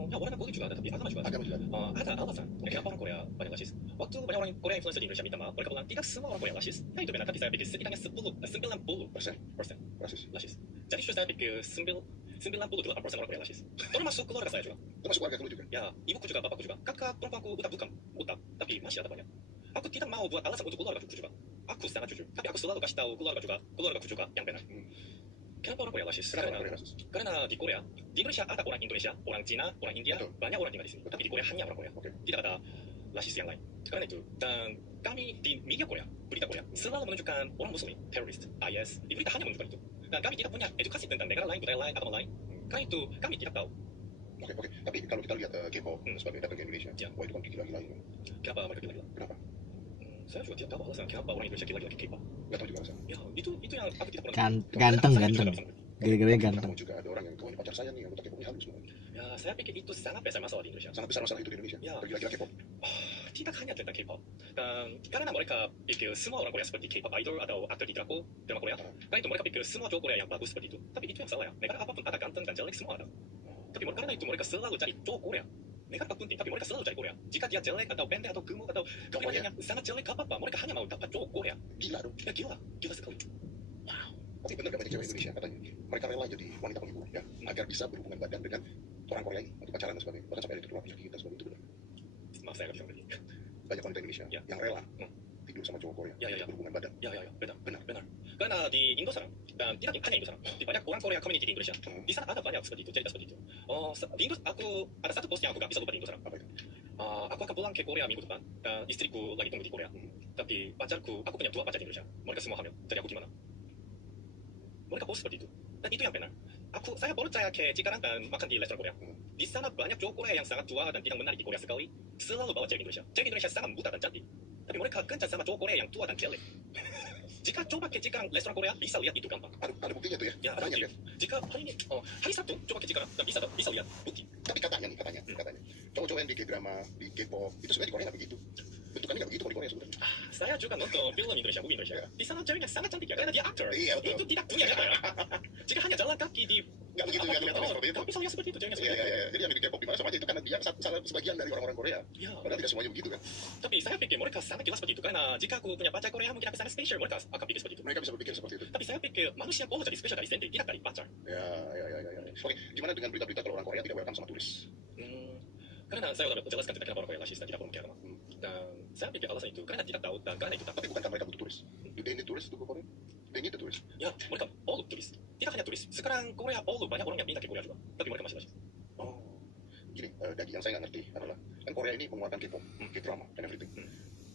Ya warna kulit juga ada, tapi agama juga ada. Agama juga ada. Ada alasan. Kenapa orang Korea banyak rasis? Waktu banyak orang Korea influencer di Indonesia minta maaf, mereka bilang tidak semua orang Korea rasis. Nah itu benar, tapi saya pikir setidaknya 90% rasis. Jadi saya pikir 98% orang Korea rasis. Termasuk keluarga saya juga. Termasuk keluarga kamu juga. Ya, ibuku juga, bapakku juga. Kakak perempuanku bukan buta, tapi masih ada banyak. Aku tidak mau buat alasan untuk keluargaku juga. Aku sangat jujur, tapi aku selalu kasih tahu keluargaku juga yang benar. Kenapa orang Korea rasis? Karena di Korea, di Indonesia ada orang Indonesia, orang Cina, orang India, banyak orang tinggal di sini. Tapi di Korea hanya orang Korea. Tidak ada rasis yang lain. Karena itu, dan kami di media Korea, berita Korea, selalu menunjukkan orang Muslim, teroris, IS, di berita hanya menunjukkan itu. Dan kami tidak punya edukasi tentang negara lain, budaya lain, agama lain. Karena itu, kami tidak tahu Oke. Tapi kalau kita lihat K-pop sebagai datang ke Indonesia, Ya. wah itu kan gila-gila ini. Kenapa mereka gila-gila? Kenapa? Saya juga tidak tahu alasan kenapa orang Indonesia gila-gila ke K-pop. Gak tahu juga alasan. Ya, itu yang aku tidak pernah. Ganteng. Saya juga nggak bisa mengerti. Gara-gara Kamu ganteng. juga ada orang yang tuh ini pacar saya nih, anggota K-popnya halus semua. Ya, saya pikir itu sangat besar masalah di Indonesia. Sangat besar masalah itu di Indonesia. Ya. Tergila-gila K-pop. Tidak hanya tentang K-pop. Dan karena mereka pikir semua orang Korea seperti K-pop idol atau aktor di drama Korea. Karena itu mereka pikir semua cowok Korea yang bagus seperti itu. Tapi itu yang salah ya. Negara apapun ada ganteng dan jelek semua ada. Tapi karena itu mereka selalu cari cowok Korea. Negara apapun penting, tapi mereka selalu cari Korea. Jika dia jelek atau pendek atau gemuk atau kepribadiannya sangat jelek, gak apa-apa. Mereka hanya mau dapat cowok Korea. Gila dong. Ya gila sekali. Tapi benar gak banyak cewek Indonesia katanya mereka rela jadi wanita penghibur ya, agar bisa berhubungan badan dengan orang Korea ini untuk pacaran dan sebagainya. Bahkan sampai ada yang keluar penyakit dan sebagainya. Itu benar. Maaf saya nggak bisa mengerti. Banyak wanita Indonesia Ya. yang rela tidur sama cowok Korea, Ya. berhubungan badan. Ya, benar. Karena di Indo sana, dan tidak hanya Indo sana, di banyak orang Korea community di Indonesia, di sana ada banyak seperti itu, cerita seperti itu. Di Indo, aku ada satu post yang aku gak bisa lupa di Indo sana. Apa itu? Aku akan pulang ke Korea minggu depan, dan istriku lagi tunggu di Korea. Tapi pacarku, aku punya 2 pacar di Indonesia, mereka semua hamil. Jadi aku gimana? Mereka post seperti itu, dan itu yang benar. Saya baru saya ke Cikarang dan makan di restoran Korea. Di sana banyak cowok Korea yang sangat tua dan tidak menarik di Korea sekali, selalu bawa cewek Indonesia. Cewek Indonesia sangat muda dan cantik, tapi mereka kencan sama cowok Korea yang tua dan jelek. Jika coba ke Cikarang restoran Korea, bisa lihat itu gampang. Ada buktinya tuh ya? Ya, ada Banyak bukti. ya? Jika hari Sabtu coba ke Cikarang dan bisa lihat bukti. Tapi katanya cowok-cowok yang di K-drama, di K-pop itu sebenarnya di Korea nggak begitu. Bentukannya nggak begitu kalau di Korea sebenarnya. Saya juga nonton film Indonesia, movie Indonesia. Di sana ceweknya sangat cantik ya, karena dia aktor. Iya, betul. Itu tidak punya ya. Jika hanya jalan kaki di Nggak begitu, nggak kelihatan seperti itu. Kamu bisa lihat seperti itu, ceweknya Iya. seperti itu. Jadi yang di K-pop di mana sama aja itu karena dia salah sebagian dari orang-orang Korea. Ya. Padahal tidak semuanya begitu kan. Tapi saya pikir mereka sangat jelas seperti itu, karena jika aku punya pacar Korea mungkin aku sangat spesial, mereka akan pikir seperti itu. Mereka bisa berpikir seperti itu. Tapi saya pikir manusia boleh jadi spesial dari sendiri, tidak dari pacar. Ya. Oke, gimana dengan berita-berita kalau orang Korea tidak welcome sama turis? Karena saya sudah jelaskan tentang kenapa orang Korea rasis dan tidak perlu agama. Dan saya pikir alasan itu karena tidak tahu dan karena itu takut. Tapi bukankah mereka butuh turis? Do they need tourists to go Korea? They need the tourists. Ya, mereka all turis. Tidak hanya turis. Sekarang Korea all banyak orang yang pindah ke Korea juga. Tapi mereka masih rasis. Oh, gini, dari yang saya nggak ngerti adalah kan Korea ini mengeluarkan K-pop, K-drama, and everything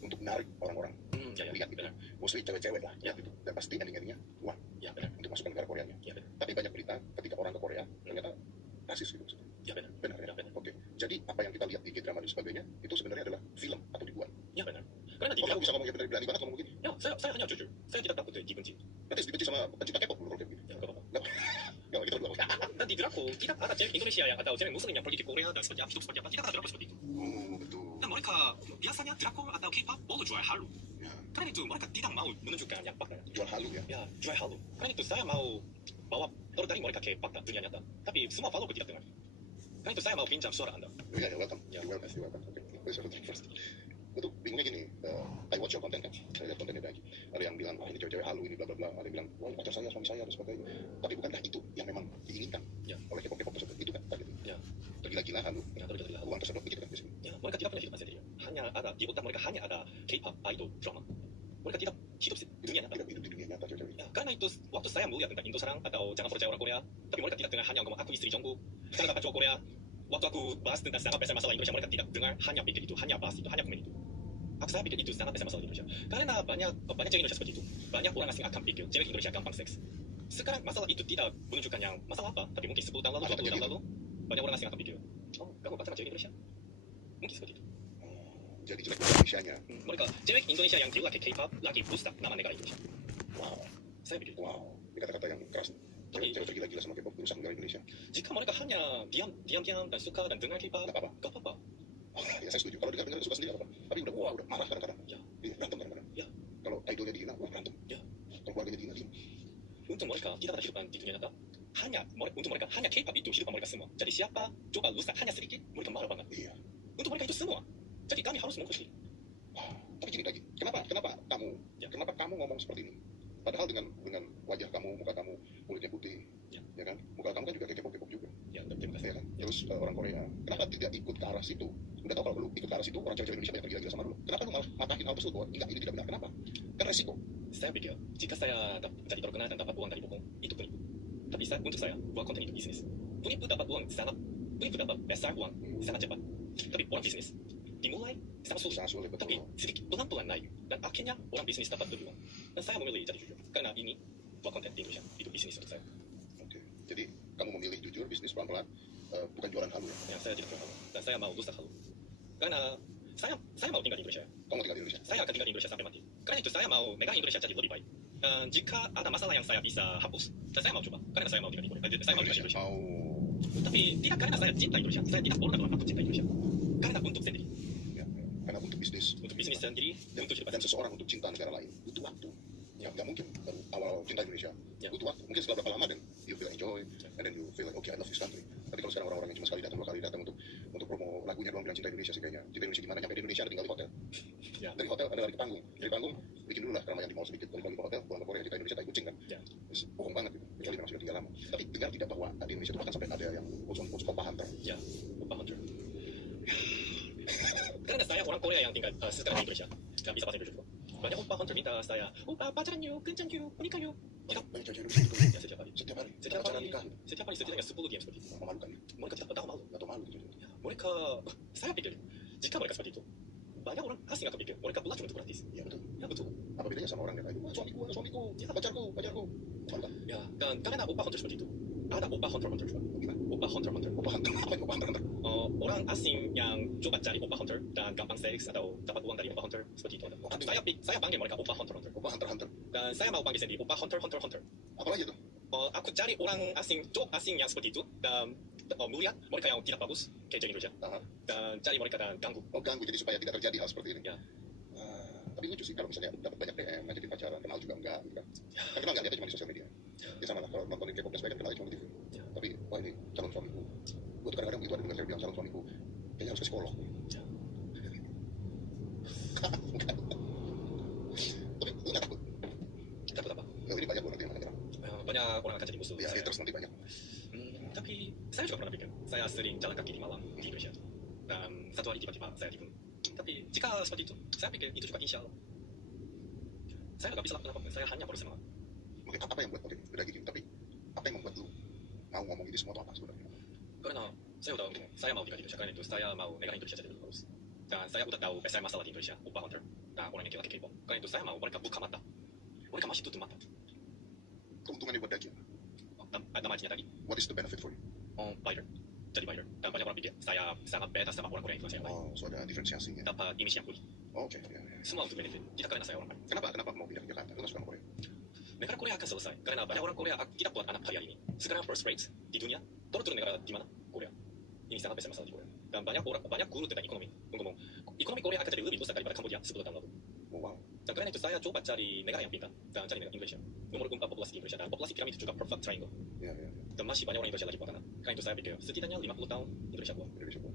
untuk menarik orang-orang Ya, lihat gitu. Mostly cewek-cewek lah, ya gitu. Dan pasti ending-endingnya uang Ya, benar. untuk masuk ke negara Koreanya. Ya, benar. Tapi banyak berita ketika orang ke Korea ternyata rasis gitu. Ya, benar. Benar ya? Benar. Oke. Jadi apa yang kita lihat di K-drama dan sebagainya itu sebenarnya adalah film atau dibuat. Ya, benar. Karena Kok kamu bisa ngomongnya benar berani banget ngomong begini? Ya, saya hanya jujur. Saya tidak takut dibenci. Nanti dibenci sama pencinta K-pop dulu kalau kayak begini. Ya, nggak apa-apa. Nggak, kita berdua. Dan di drakor tidak ada cewek Indonesia yang atau cewek Muslim yang pergi ke Korea dan seperti apa. Tidak ada drakor seperti itu. Oh, betul. Dan mereka biasanya drakor atau K-pop boleh jual halu. Ya, Karena itu mereka tidak mau menunjukkan yang fakta. jual halu ya. Ya, jual halu. Karena itu saya mau bawa dari mereka ke fakta dunia nyata. Tapi semua follow tidak dengar. Karena itu saya mau pinjam suara Anda. Ya, welcome. Ya. You welcome. Oke, please first. Gue tuh bingungnya gini, I watch your content kan, saya lihat kontennya lagi. Ada yang bilang, ini cewek-cewek halu, ini bla bla bla. Ada yang bilang, wah ini pacar saya, suami saya, dan sebagainya. Tapi bukankah itu yang memang diinginkan Ya. oleh K-pop tersebut? Itu kan targetnya. Ya. Tergila-gila halu, Ya, tergila-gila halu. uang tersedot begitu kan biasanya. Ya, mereka tidak punya hidup sendiri. Hanya ada di otak mereka hanya ada K-pop idol drama. Mereka tidak hidup di dunia nyata. Tidak hidup di dunia nyata cewek-cewek. Ya, karena itu waktu saya melihat tentang Indo sekarang atau jangan percaya orang Korea, tapi mereka tidak dengar hanya ngomong aku istri Jongkook, karena dapat cowok Korea. Waktu aku bahas tentang sangat besar masalah Indonesia, mereka tidak dengar, hanya pikir itu, hanya bahas itu, hanya komen itu. Saya pikir itu sangat besar masalah di Indonesia. Karena banyak cewek Indonesia seperti itu. Banyak orang asing akan pikir cewek Indonesia gampang seks. Sekarang masalah itu tidak menunjukkan yang masalah apa, tapi mungkin 10 tahun lalu, 20 tahun lalu, banyak orang asing akan pikir, oh, kamu pacaran cewek Indonesia? Mungkin seperti itu. Jadi jelek Indonesia-nya. Mereka cewek Indonesia yang gila ke K-pop lagi rusak nama negara Indonesia. Wow, Saya pikir itu. wow. Ini kata-kata yang keras. Cewek tergila-gila sama K-pop berusaha negara Indonesia. Jika mereka hanya diam-diam dan suka dan dengar K-pop, Nggak apa-apa. gak apa-apa. Ya saya setuju. Kalau dengar suka sendiri apa? Tapi udah marah kadang-kadang. Ya. Iya, berantem kadang-kadang. Ya. Kalau idolnya dihina, berantem. Ya. Kalau keluarganya dihina, diem. Untuk mereka tidak ada kehidupan di dunia nyata. Untuk mereka hanya K-pop itu kehidupan mereka semua. Jadi siapa coba rusak hanya sedikit, mereka marah banget. Iya. Untuk mereka itu semua. Jadi kami harus mengerti. Tapi gini lagi, kenapa kamu ngomong seperti ini? Padahal dengan wajah kamu, muka kamu, kulitnya putih, ya kan? Muka kamu kan juga kayak K-pop juga, Ya, terima kasih. ya kan? Terus orang Korea, kenapa tidak ikut ke arah situ? Udah tahu kalau lu ikut ke arah situ, orang cewek-cewek Indonesia banyak tergila-gila sama lu. Kenapa lu malah matahin hal tersebut bahwa enggak, ini tidak benar? Kenapa? Kan resiko. Saya pikir, jika saya jadi terkenal dan dapat uang dari bohong, itu penipu. Tapi untuk saya, buat konten itu bisnis. Penipu dapat besar uang sangat cepat. Tapi orang bisnis dimulai sangat sulit. Sangat sulit, betul. Tapi sedikit pelan-pelan naik. Dan akhirnya orang bisnis dapat lebih uang. Dan saya memilih jadi jujur. Karena ini buat konten di Indonesia. Itu bisnis untuk saya. Oke. Jadi kamu memilih jujur, bisnis pelan-pelan, bukan jualan halu ya. Ya, saya tidak jual halu. Dan saya mau rusak halu. Karena saya mau tinggal di Indonesia. Kamu tinggal di Indonesia? Saya akan tinggal di Indonesia sampai mati. Karena itu saya mau negara Indonesia jadi lebih baik. Dan jika ada masalah yang saya bisa hapus, dan saya mau coba. Karena saya mau tinggal di Korea. Saya mau tinggal di Indonesia. Mau Tapi tidak karena saya cinta Indonesia. Saya tidak boleh katakan aku cinta Indonesia. Karena untuk sendiri. ya, karena untuk bisnis Untuk bisnis sendiri, untuk hidup dan seseorang untuk cinta negara lain butuh waktu. Ya, nggak mungkin baru awal cinta Indonesia. Ya. Butuh waktu. Mungkin setelah berapa lama dan you feel enjoy, and then you feel like okay I love this country. Tapi kalau sekarang orang-orang yang cuma sekali datang, 2 kali datang untuk promo lagunya doang bilang cinta Indonesia sih kayaknya. Cinta Indonesia gimana? Nyampe di Indonesia ada tinggal di hotel. Ya. Dari hotel ada lari ke panggung. Dari panggung bikin dulu lah keramaian di mall sedikit. Balik lagi ke hotel, pulang ke Korea, cinta Indonesia tai kucing kan. Ya. Terus bohong banget gitu. Kecuali memang sudah tinggal lama. Tapi dengar tidak bahwa di Indonesia itu bahkan sampai ada yang unsur Opa Hunter. Ya, Opa Hunter. Karena saya orang Korea yang tinggal sekarang di Indonesia. Yang bisa bahasa Indonesia juga. Banyak Opa Hunter minta saya, Opa pacaran yuk, kencan yuk, menikah yuk. Banyak cewek Indonesia gitu. Ya, setiap hari. Setiap hari. Setiap Pacaran hari, nikah. setiap hari setidaknya 10 game seperti itu. Memalukan ya. Mereka tidak tahu malu. Atau malu gitu. Ya, mereka, saya pikir, jika mereka seperti itu, banyak orang asing akan pikir, mereka belajar untuk gratis. Ya betul. Ya betul. Apa bedanya sama orang yang lain? Suamiku, ya, pacarku. Malu kan? Ya, dan karena Opa Hunter seperti itu, ada Opa Hunter juga. Gimana? Opa Hunter. Opa Hunter. Apa itu Opa Hunter? Orang asing yang coba cari Opa Hunter dan gampang seks atau dapat uang dari Opa Hunter seperti itu. Saya panggil mereka Opa Hunter. Opa Hunter. Dan saya mau panggil sendiri Opa Hunter. Apa lagi tuh? Aku cari orang asing, job asing yang seperti itu dan melihat mereka yang tidak bagus kayak Indonesia Aha. dan cari mereka dan ganggu. Ganggu jadi supaya tidak terjadi hal seperti ini. Ya. Tapi lucu sih kalau misalnya dapat banyak DM, ngajakin pacaran, kenal juga enggak, gitu kan? Kan kenal nggak? Lihatnya cuma di sosial media. Ya sama lah kalau nontonin K-pop dan sebagainya kenalnya cuma di TV. Ya. Tapi wah ini calon suamiku. Gue tuh kadang-kadang begitu ada dengar saya bilang calon suamiku, kayaknya harus ke psikolog. Ya. Tapi lu nggak takut? Takut apa? Ini banyak loh nanti yang menyerang. Banyak orang akan jadi musuh. Ya, saya. haters nanti banyak. Tapi saya juga pernah pikir, saya sering jalan kaki di malam di Indonesia dan satu hari tiba-tiba saya dibunuh. Tapi jika seperti itu, saya pikir itu juga insya Allah. Saya nggak bisa lakukan apa-apa, saya hanya bersemangat. Mungkin apa yang membuat beda gini? Tapi apa yang membuat lu mau ngomong ini semua itu apa sebenarnya? Karena saya udah ngomong, saya mau tinggal di Indonesia, karena itu saya mau negara Indonesia jadi lebih bagus. Dan saya udah tahu besar masalah di Indonesia, Opa Hunter, dan orang yang laki K-pop. Karena itu saya mau mereka buka mata. Mereka masih tutup mata. Keuntungannya buat Dagi. Ada namanya tadi, What is the benefit for you? buyer. Jadi buyer. Dan banyak orang pikir, saya sangat beda sama orang Korea Indonesia yang lain. So ada diferensiasinya. Dapat image yang pulih. Oke. Semua untuk benefit. Tidak karena saya orang baik. Kenapa mau pindah ke Jakarta? Lu nggak suka sama Korea? Negara Korea akan selesai. Karena banyak orang Korea tidak buat anak hari ini. Sekarang birth rate di dunia, turun negara di mana? Korea. Ini sangat besar masalah di Korea. Dan banyak guru tentang ekonomi ngomong, ekonomi Korea akan jadi lebih besar daripada Kamboja 10 tahun lalu. Oh, wow. Dan karena itu saya coba cari negara yang pintar dan cari negara Indonesia. Nomor 4 populasi di Indonesia dan populasi piramid juga perfect triangle. Ya. Dan masih banyak orang Indonesia lagi buat anak. Karena itu saya pikir setidaknya 50 tahun Indonesia buat. Indonesia buat.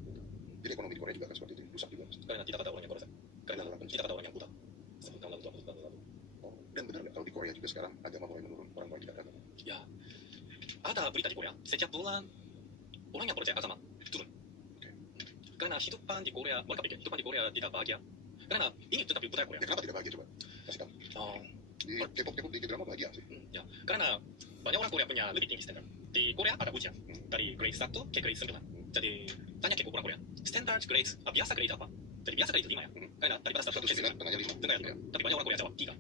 Jadi ekonomi di Korea juga akan seperti itu, rusak juga. Karena tidak ada orang yang korup. Karena tidak ada orang yang buta. 10 tahun lalu, 20 tahun lalu. Oh, dan benar nggak kalau di Korea juga sekarang agama mulai menurun, orang mulai tidak agama? Ya, ada berita di Korea. Setiap bulan orang yang percaya agama turun. Karena hidupan di Korea, mereka pikir hidupan di Korea tidak bahagia. Karena ini tetapi budaya Korea. Ya kenapa tidak bahagia coba? Kasih tahu. Di K-pop di drama bahagia sih. Ya, karena banyak orang Korea punya lebih tinggi standar. Di Korea ada ujian dari grade 1 ke grade 9. Jadi tanya ke orang Korea, standar grade biasa grade apa? Jadi biasa grade 5 ya. Karena daripada 1 ke 9 tengahnya 5. tengah ya. Tapi banyak orang Korea jawab 3.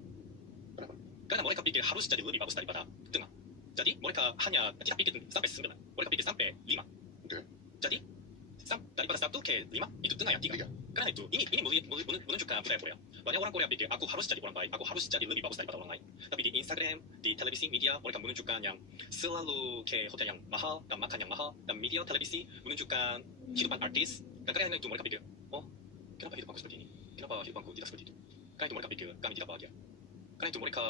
Kenapa? Karena mereka pikir harus jadi lebih bagus daripada tengah. Jadi mereka hanya tidak pikir sampai 9. Mereka pikir sampai 5. Oke. Jadi daripada 1 ke 5 itu tengah ya 3. Karena itu ini menunjukkan budaya Korea. Banyak orang Korea pikir aku harus jadi orang baik, aku harus jadi lebih bagus daripada orang lain. Tapi di Instagram, di televisi, media mereka menunjukkan yang selalu ke hotel yang mahal dan makan yang mahal, dan media televisi menunjukkan kehidupan artis. Dan karena itu mereka pikir, oh kenapa hidupanku seperti ini? Kenapa hidupanku tidak seperti itu? Karena itu mereka pikir kami tidak bahagia. Karena itu mereka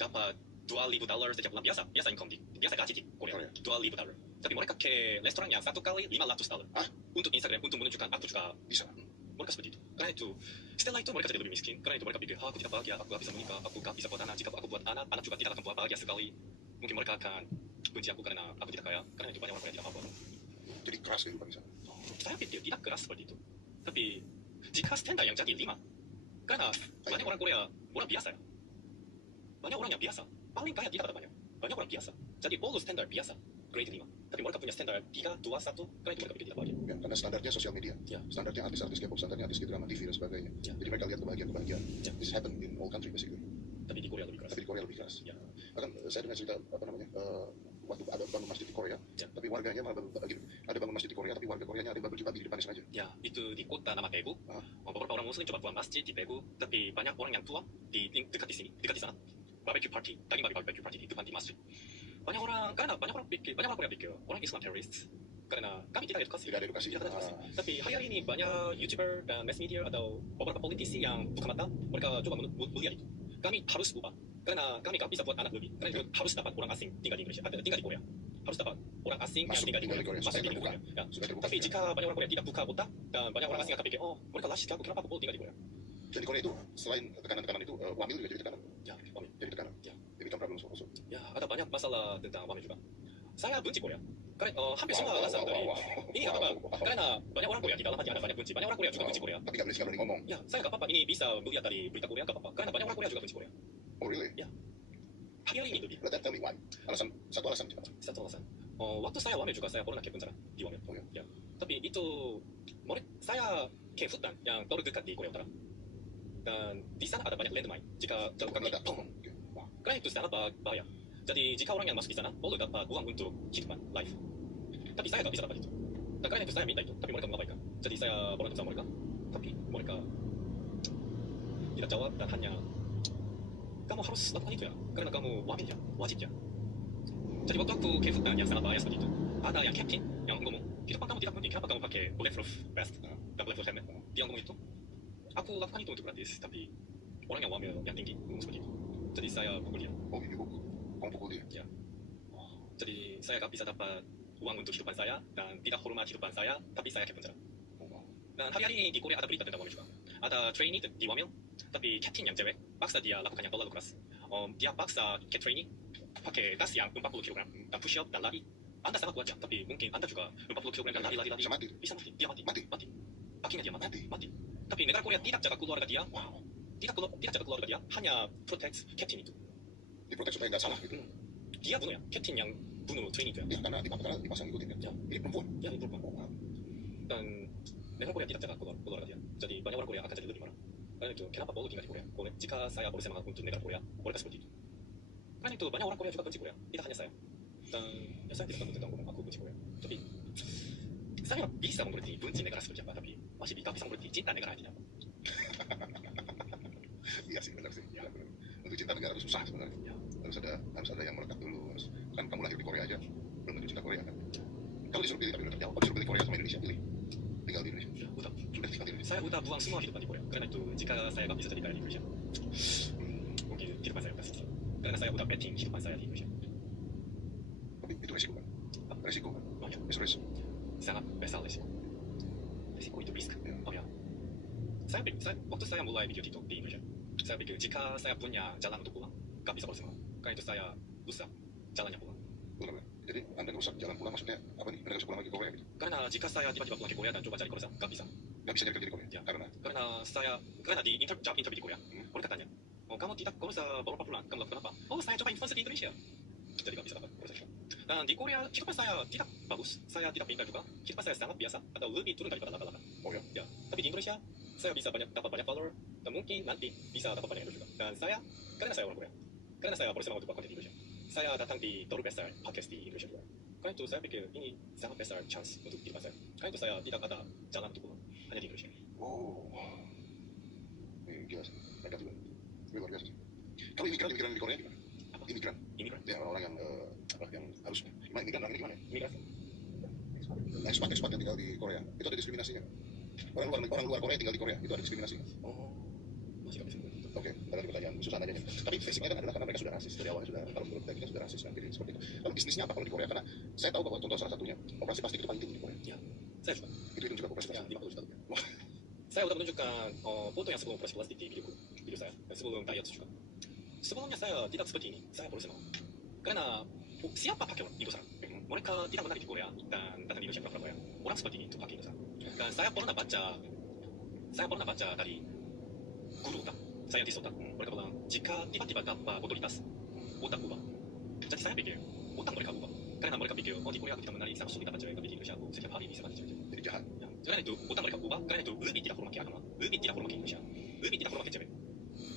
dapat $2,000 setiap bulan, biasa income biasa gaji di Korea, $2,000. Tapi mereka ke restoran yang 1 kali $500 untuk Instagram, untuk menunjukkan aku juga bisa. Mereka seperti itu. Karena itu setelah itu mereka jadi lebih miskin. Karena itu mereka pikir, aku tidak bahagia, aku gak bisa menikah, aku gak bisa buat anak. Jika aku buat anak juga tidak akan buat bahagia sekali. Mungkin mereka akan benci aku karena aku tidak kaya. Karena itu banyak orang yang tidak apa-apa. Jadi keras kehidupan di sana. Saya pikir tidak keras seperti itu. Tapi jika standar yang jadi 5, karena banyak orang Korea orang biasa ya. Banyak orang yang biasa. Paling kaya tidak ada banyak. Banyak orang biasa. Jadi all standar biasa, grade 5. Tapi mereka punya standar 3, 2, 1. Karena itu mereka pikir tidak bahagia. Ya, karena standarnya sosial media. Ya. Standarnya artis-artis K-pop, standarnya artis drama TV dan sebagainya. Ya. Jadi mereka lihat kebahagiaan. Ya. This happen in all country basically. Tapi di Korea lebih keras. Tapi di Korea lebih keras. Ya. Bahkan saya dengar cerita waktu ada bangun masjid di Korea, Ya. tapi warganya malah gini, ada bangun masjid di Korea, tapi warga Koreanya ada yang berbaju babi di depannya sengaja. Ya, itu di kota nama Daegu. Ah. Beberapa orang Muslim coba buat masjid di Daegu, tapi banyak orang yang tua di dekat di sini, dekat di sana. Barbecue party, daging babi barbecue party di depan di masjid. Banyak orang Korea pikir orang Islam teroris. Karena kami tidak edukasi. Tidak ada edukasi. Tidak ada edukasi. Tapi hari ini banyak YouTuber dan mass media atau beberapa politisi yang buka mata, mereka coba melihat itu. Kami harus ubah. Karena kami tak bisa buat anak lebih. Karena itu harus dapat orang asing tinggal di Indonesia, tinggal di Korea. Harus dapat orang asing Masuk yang tinggal di Korea. supaya Masuk di terbuka. Korea. Ya. Supaya terbuka. Tapi jika banyak orang Korea tidak buka otak dan banyak orang asing akan pikir, oh mereka rasis, kenapa aku boleh tinggal di Korea? Dan di Korea itu selain tekanan-tekanan itu, wamil juga jadi tekanan. Ya, wamil. Jadi tekanan. Ya. Jadi become problem also. Ya, ada banyak masalah tentang wamil juga. Saya benci Korea. Karena hampir semua alasan dari ini nggak apa-apa. Karena banyak orang Korea di dalam hati ada banyak benci. Banyak orang Korea juga benci Korea. Tapi nggak berani ngomong. Ya, saya nggak apa-apa. Ini bisa melihat dari berita Korea nggak apa-apa. Karena banyak orang Korea juga benci Korea. Oh really? Hari ini lebih. Let that tell me why. Satu alasan. Satu alasan. Waktu saya wamil juga saya pernah ke penjara di wamil. Oh, ya. Ya. Tapi itu saya ke hutan yang terdekat di Korea Utara. Dan di sana ada banyak landmine. Jika jauh kaki, Meledak. Wah. karena itu sangat bahaya. Jadi jika orang yang masuk di sana boleh dapat uang untuk kehidupan life. Tapi saya nggak bisa dapat itu. Dan karena itu saya minta itu, tapi mereka mengabaikan. Jadi saya berantem sama mereka, tapi mereka tidak jawab dan hanya kamu harus lakukan itu ya, karena kamu wajib ya, wajib ya. Jadi waktu aku ke hutan yang sangat bahaya seperti itu, ada yang captain yang ngomong, kehidupan kamu tidak penting, kenapa kamu pakai bulletproof vest dan bulletproof helmet? Dia ngomong itu. Aku lakukan itu untuk gratis, tapi orang yang wamil yang tinggi ngomong seperti itu. Jadi saya pukul dia. Oh ini kamu pukul dia. Jadi saya tak bisa dapat uang untuk kehidupan saya dan tidak hormat kehidupan saya, tapi saya ke penjara. Oh, wow. Dan hari-hari ini di Korea ada berita tentang wamil juga. Ada trainee di wamil, tapi captain yang cewek paksa dia lakukan yang terlalu keras. Dia paksa ke trainee pakai tas yang 40 kg dan push up dan lari. Anda sangat kuat ya, tapi mungkin Anda juga 40 kg dan lari. Bisa mati. Bisa mati. Dia mati. Mati. Kakinya dia mati. Tapi negara Korea tidak jaga keluarga dia. Wow. Tidak jaga keluarga dia, hanya protect captain itu. Diprotek supaya nggak salah gitu. Dia bunuh ya, captain yang bunuh trainee itu ya. Ya karena dipasang ikutin kan. Ya. Ini perempuan. Ya, ini perempuan. Oh, wow. Dan negara Korea tidak jaga keluarga dia. Jadi banyak orang Korea akan jadi lebih marah. Karena itu, kenapa boleh tinggal di Korea? Jika saya boleh semangat untuk negara Korea, mereka seperti itu. Karena itu, banyak orang Korea juga benci Korea. Tidak hanya saya. Dan ya saya tidak tahu tentang Korea, aku benci Korea. Tapi saya bisa mengerti benci negara seperti apa, tapi masih tidak bisa mengerti cinta negara artinya apa. Iya sih benar sih. Ya, benar. Untuk cinta negara itu susah sebenarnya. Ya. Harus ada yang melekat dulu. Kan kamu lahir di Korea aja, belum tentu cinta Korea kan. Kalau disuruh pilih tapi udah terjawab. Kalau disuruh pilih Korea sama Indonesia, pilih. Tinggal di Indonesia. Ya, udah. Sudah tinggal di Indonesia. Saya udah buang semua kehidupan di Korea. Karena itu, jika saya tak bisa jadi kaya di Indonesia, mungkin kehidupan saya pasti. Karena saya udah betting kehidupan saya di Indonesia. Tapi itu resiko kan? Resiko kan? Oh ya, Itu resiko. sangat besar resiko. Risiko itu risk. Ya. Oh ya. Waktu saya mulai video TikTok di Indonesia, saya pikir jika saya punya jalan untuk pulang, gak bisa bersama. Karena itu saya rusak jalannya pulang. Benar. Jadi Anda rusak jalan pulang maksudnya apa nih? Anda nggak bisa pulang lagi ke Korea gitu? Karena jika saya tiba-tiba pulang ke Korea dan coba cari kerja, gak bisa. Nggak bisa nyari kerja di Korea? Ya. Karena Di job interview di Korea, mereka tanya, oh kamu tidak kerja berapa bulan? Kamu lakukan apa? Oh saya coba investasi di Indonesia. Jadi gak bisa dapat kerja juga. Dan di Korea, kehidupan saya tidak bagus. Saya tidak pintar juga. Kehidupan saya sangat biasa atau lebih turun daripada rata-rata. Oh ya. Ya, tapi di Indonesia saya bisa dapat banyak follower dan mungkin nanti bisa dapat banyak itu juga. Dan karena saya orang Korea, karena saya berusaha untuk buat konten di Indonesia, saya datang di Toru Besar podcast di Indonesia juga. Karena itu saya pikir ini sangat besar chance untuk kehidupan saya. Karena itu saya tidak ada jalan untuk pulang, hanya di Indonesia. Oh. Ini gila sih. Mereka juga. Ini luar biasa sih. Kalau imigran di Korea gimana? Apa? Imigran. Ya, Orang yang yang harus imigran ini gimana? migrasi. Nah, ekspat yang tinggal di Korea itu ada diskriminasinya. Orang luar Korea tinggal di Korea itu ada diskriminasi. Oh, masih gak bisa. Oke, ada pertanyaan susah nanya. Tapi basicnya kan adalah karena mereka sudah rasis dari awalnya kalau menurut kita sudah rasis kan jadi seperti itu. Lalu bisnisnya apa kalau di Korea? Karena saya tahu bahwa contoh salah satunya operasi plastik itu paling tinggi di Korea. Ya, saya juga. Itu juga operasi Ya, plastik. 50 juta rupiah. Saya udah menunjukkan foto yang sebelum operasi plastik di video saya, dan sebelum diet juga. Sebelumnya saya tidak seperti ini, saya profesional. Karena siapa pakai Indosat? Mereka tidak menarik di Korea dan datang di Indonesia pura-pura Korea. Orang seperti ini itu pakai Indosat. Dan saya pernah baca dari guru otak, saintis otak. Mereka bilang jika tiba-tiba dapat otoritas, otak ubah. Jadi saya pikir otak mereka ubah. Karena mereka pikir di Korea aku tidak menarik, sangat sulit dapat cewek, tapi di Indonesia aku setiap hari bisa dapat cewek. Jadi jahat. Ya, karena itu otak mereka ubah, karena itu lebih tidak hormati agama, lebih tidak hormati Indonesia, lebih tidak hormati cewek.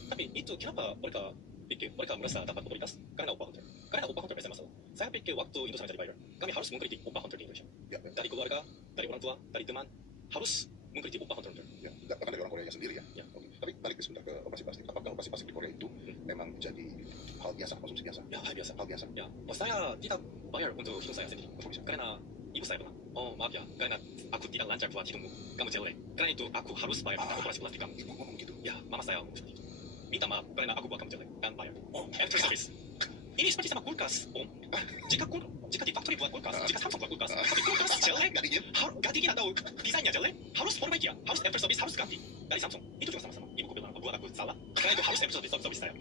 Tapi itu kenapa mereka merasa dapat otoritas? Karena upah hunter. Karena upah hunter biasa masalah. saya pikir waktu itu sangat jadi viral. Kami harus mengkritik upah honorer di Indonesia. Ya, ya. Dari keluarga, dari orang tua, dari teman, harus mengkritik upah honorer. Ya, bahkan dari orang Korea sendiri ya. Ya. Oke. Tapi balik sebentar ke operasi plastik. Apakah operasi plastik di Korea itu memang jadi hal biasa, konsumsi biasa? Ya, hal biasa. Hal biasa. Ya, saya tidak bayar untuk hidung saya sendiri. Kok bisa? Karena ibu saya bilang, oh maaf ya, karena aku tidak lancar buat hidungmu, kamu jelek. Karena itu aku harus bayar untuk operasi plastik kamu. Ibu ngomong gitu. Ya, mama saya ngomong seperti itu. Minta maaf karena aku buat kamu jelek dan bayar. After service. Ini seperti sama kulkas, Om. Jika di factory buat kulkas, jika Samsung buat kulkas, tapi kulkas jelek, Nggak dingin. gak dingin atau desainnya jelek, harus perbaiki ya, harus after service, harus ganti. Dari Samsung, itu juga sama-sama. Ibuku bilang, buat aku salah, karena itu harus after service saya.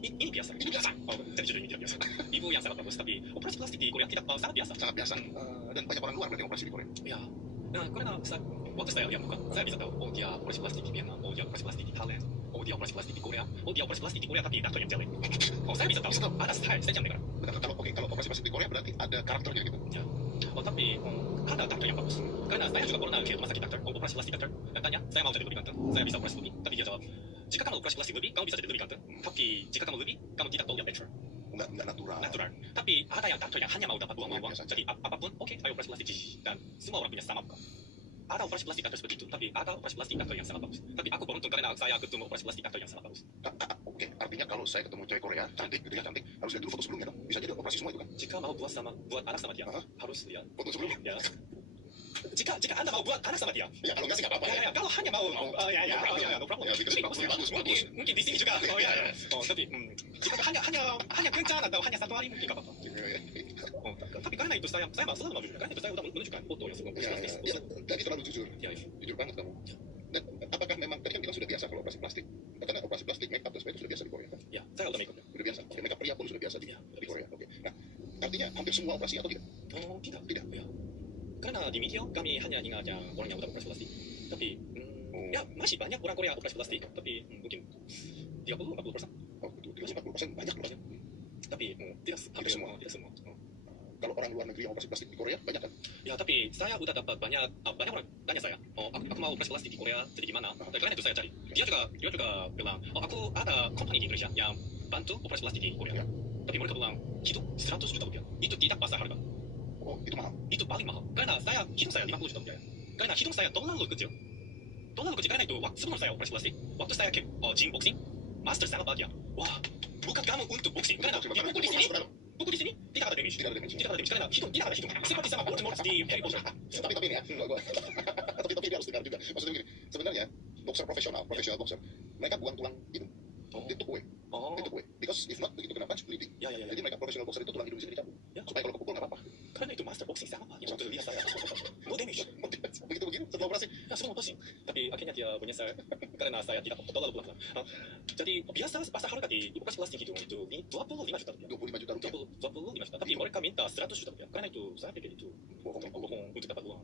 Ini biasa. Ini biasa. Oh, jadi jujur ini tidak biasa. Ibu yang sangat bagus, tapi operasi plastik di Korea tidak sangat biasa. Sangat biasa. Dan banyak orang luar berarti operasi di Korea. Ya. Nah, karena waktu saya lihat bukan, saya bisa tahu, oh dia operasi plastik di Vietnam, oh dia operasi plastik di Thailand, oh dia operasi plastik di Korea, oh dia operasi plastik di Korea tapi dokter yang jelek. Oh saya bisa tahu, ada style, saya jangan dengar. Bentar, kalau operasi plastik di Korea berarti ada karakternya gitu. Ya. Oh tapi ada dokter yang bagus. Karena saya juga pernah ke rumah sakit dokter, oh operasi plastik dokter, dan tanya, saya mau jadi lebih ganteng, saya bisa operasi lebih, tapi dia jawab, jika kamu operasi plastik lebih, kamu bisa jadi lebih ganteng, tapi jika kamu lebih, kamu tidak tahu yang better. Nggak natural. Natural. Tapi ada yang dokter yang hanya mau dapat uang. Biasa. Jadi apapun, oke, ayo operasi plastik dan semua orang punya sama bukan. Ada operasi plastik dokter seperti itu, tapi ada operasi plastik dokter yang sangat bagus. Tapi aku beruntung karena saya ketemu operasi plastik dokter yang sangat bagus. Oke, artinya kalau saya ketemu cewek Korea cantik, gitu ya cantik, harus lihat dulu foto sebelumnya dong. Bisa jadi operasi semua itu kan? Jika mau buat anak sama dia, harus lihat Foto sebelumnya. ya. Jika Anda mau buat anak sama dia, Ya kalau nggak sih nggak apa-apa. ya, kalau hanya mau, no problem. Ya, because bagus. Mungkin di sini juga, tapi jika hanya kencan atau hanya satu hari mungkin nggak apa-apa. Tapi karena itu saya selalu mau jujur, karena itu saya udah menunjukkan foto yang sebelum Ya, jadi terlalu jujur. Ya, ya. Jujur banget kamu. Dan apakah memang tadi kan bilang sudah biasa kalau operasi plastik? Karena operasi plastik make up dan sebagainya sudah biasa di Korea kan? Ya, saya udah make up. Sudah biasa. Oke, make up pria pun sudah biasa Ya, di Korea. Oke. Nah, artinya hampir semua operasi atau tidak? Oh, tidak. Tidak. Ya. Karena di media kami hanya ingat yang orang yang udah operasi plastik. Tapi ya masih banyak orang Korea operasi plastik. Tapi mungkin 30-40%. Oh, betul. 30-40% banyak loh. Tapi tidak semua. Tidak semua. Kalau orang luar negeri yang operasi plastik di Korea banyak kan? Ya, tapi saya udah dapat banyak orang tanya saya, oh aku mau operasi plastik di Korea, jadi gimana? Dan karena itu saya cari. Dia juga bilang, oh aku ada company di Indonesia yang bantu operasi plastik di Korea. Ya. Tapi mereka bilang, hidup 100 juta rupiah. Itu tidak pasar harga. Oh, itu mahal. Itu paling mahal. Karena hidung saya 50 juta rupiah. Karena hidung saya terlalu kecil. Karena itu sebelum saya operasi plastik, waktu saya ke gym boxing, master sangat bahagia. Wah, bukan kamu untuk boxing. Karena buku di sini tidak ada damage. Tidak ada damage. Karena tidak ada hidung. Seperti sama Voldemort di Harry Potter. Tapi ini ya, tapi ini harus dengar juga. Maksudnya begini, sebenarnya boxer profesional boxer, mereka buang tulang hidung. They took away. Because if not, begitu kena punch bleeding. Ya. Jadi mereka profesional boxer itu tulang hidung bisa dicabut. Ya. Supaya kalau kepukul nggak apa-apa. Karena itu master boxing sama yang waktu lihat saya. No damage. Begitu setelah operasi. Ya, semua operasi. Tapi akhirnya dia menyesal karena saya tidak terlalu pelan-pelan. Jadi biasa pasar harga di operasi plastik hidung itu 25 juta rupiah. 25 juta rupiah. 25 juta. Tapi mereka minta 100 juta rupiah. Karena itu saya pikir itu bohong untuk dapat uang.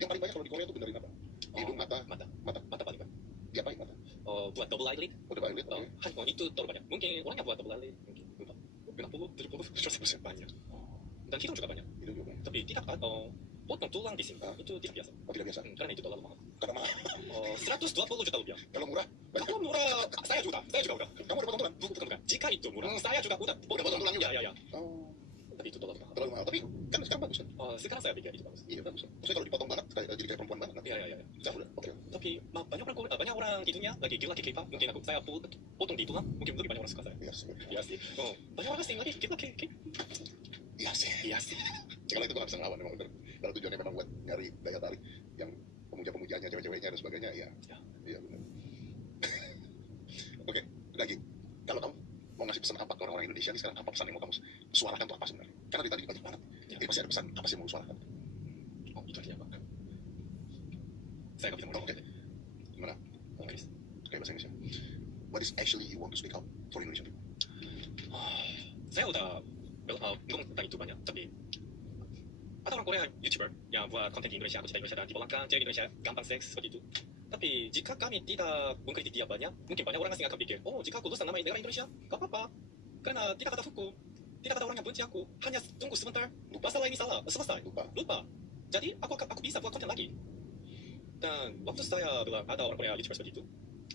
Yang paling banyak kalau di Korea itu benerin apa? Hidung, mata paling banyak. Dia paling mata. Buat double eyelid. Udah balik lihat. Itu terlalu banyak. Mungkin orangnya buat double eyelid mungkin 60-70% banyak. Dan hidung juga banyak. Hidung juga. Tapi tidak potong tulang di sini. Itu tidak biasa. Oh, tidak biasa. Karena itu terlalu mahal. Karena mahal. 120 juta rupiah. Kalau murah, Kalau murah, saya juga udah. kamu udah potong tulang. Bukan. Jika itu murah, saya juga udah potong tulang juga. Ya. Oh, Tapi itu terlalu mahal. terlalu mahal. Tapi kan sekarang bagus kan? Sekarang saya pikir itu bagus. Iya bagus. Maksudnya kalau dipotong banget, jadi kayak perempuan banget. Ya. Sekarang udah. Oke. Tapi banyak orang di dunia lagi gila ke K-pop. Mungkin saya potong di tulang, mungkin lebih banyak orang suka saya. Iya sih. Banyak orang asing lagi gila ke Iya sih. Kalau itu gua nggak bisa ngelawan memang bener. Kalau tujuannya memang buat nyari daya tarik yang pemuja-pemujanya, cewek-ceweknya dan sebagainya, iya. Iya benar. Oke, lagi. Kalau kamu mau ngasih pesan apa ke orang-orang Indonesia ini sekarang, apa pesan yang mau kamu suarakan itu apa sebenarnya? Karena dari tadi banyak banget. Jadi pasti ada pesan apa sih yang mau suarakan? Itu aja, Pak. Saya nggak bisa ngomong. Oke. Gimana? Inggris. Oke, bahasa Indonesia. What is actually you want to speak out for Indonesian people? Saya udah ngomong tentang itu banyak, tapi ada orang Korea YouTuber yang buat konten di Indonesia, aku cinta Indonesia dan dipulangkan cewek di Indonesia gampang seks seperti itu. Tapi jika kami tidak mengkritik dia banyak, mungkin banyak orang asing akan pikir, oh jika aku lulusan nama negara Indonesia, gak apa-apa, karena tidak ada hukum, tidak ada orang yang benci aku, hanya tunggu sebentar, masalah ini salah, selesai, lupa. Jadi aku bisa buat konten lagi. Dan waktu saya bilang ada orang Korea YouTuber seperti itu,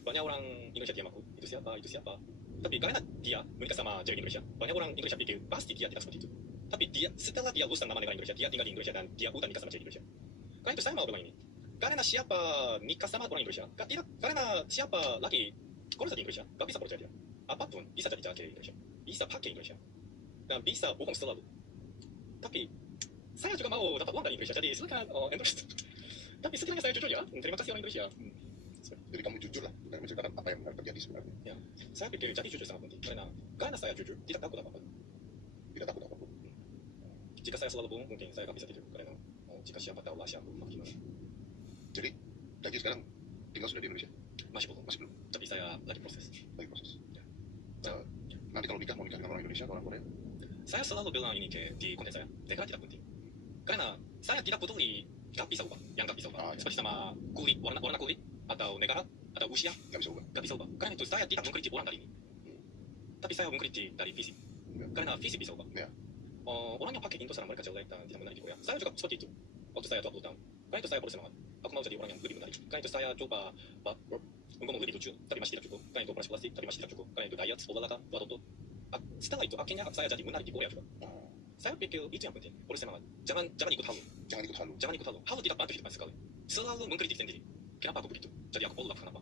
banyak orang Indonesia diam aku, itu siapa. Tapi karena dia menikah sama cewek Indonesia, banyak orang Indonesia pikir pasti dia tidak seperti itu. Tapi dia setelah dia lulusan nama negara Indonesia, dia tinggal di Indonesia dan dia udah nikah sama cewek Indonesia. Karena itu saya mau bilang ini. Karena siapa nikah sama orang Indonesia, tidak, karena siapa lagi kalau di Indonesia, gak bisa percaya dia. Apapun bisa jadi jaga Indonesia, bisa pakai Indonesia, dan bisa bohong selalu. Tapi saya juga mau dapat uang dari Indonesia, jadi silakan endorse. Tapi setidaknya saya jujur ya, terima kasih orang Indonesia. Jadi kamu jujur lah dengan menceritakan apa yang benar terjadi sebenarnya. Ya, saya pikir jadi jujur sangat penting karena saya jujur, tidak takut apa-apa. Tidak takut apapun. Jika saya selalu bohong, mungkin saya gak bisa tidur karena jika siapa tahu lah siapa gimana. Jadi Dagi sekarang tinggal sudah di Indonesia? Masih belum. Tapi saya lagi proses. Ya. Nanti kalau nikah mau nikah dengan orang Indonesia atau orang Korea? Saya selalu bilang ini di konten saya, negara tidak penting. Karena saya tidak peduli gak bisa ubah, yang gak bisa ubah. Seperti sama kulit, warna kulit, atau negara, atau usia, Gak bisa ubah. Karena itu saya tidak mengkritik orang dari ini. Tapi saya mengkritik dari fisik. Karena fisik bisa ubah. Ya. Orang yang pakai Indosat mereka jelek dan tidak menarik di Korea. Saya juga seperti itu. Waktu saya 20 tahun. Karena itu saya bersemangat. Aku mau jadi orang yang lebih menarik. Karena itu saya coba untuk lebih lucu, tapi masih tidak cukup. Karena itu operasi plastik, tapi masih tidak cukup. Karena itu diet, olahraga, buat otot. Setelah itu akhirnya saya jadi menarik di Korea juga. Saya pikir itu yang penting. Bersemangat. Jangan ikut halu. Jangan ikut halu. Halu tidak bantu hidup sekali. Selalu mengkritik sendiri. Kenapa aku begitu? Jadi aku perlu lakukan apa?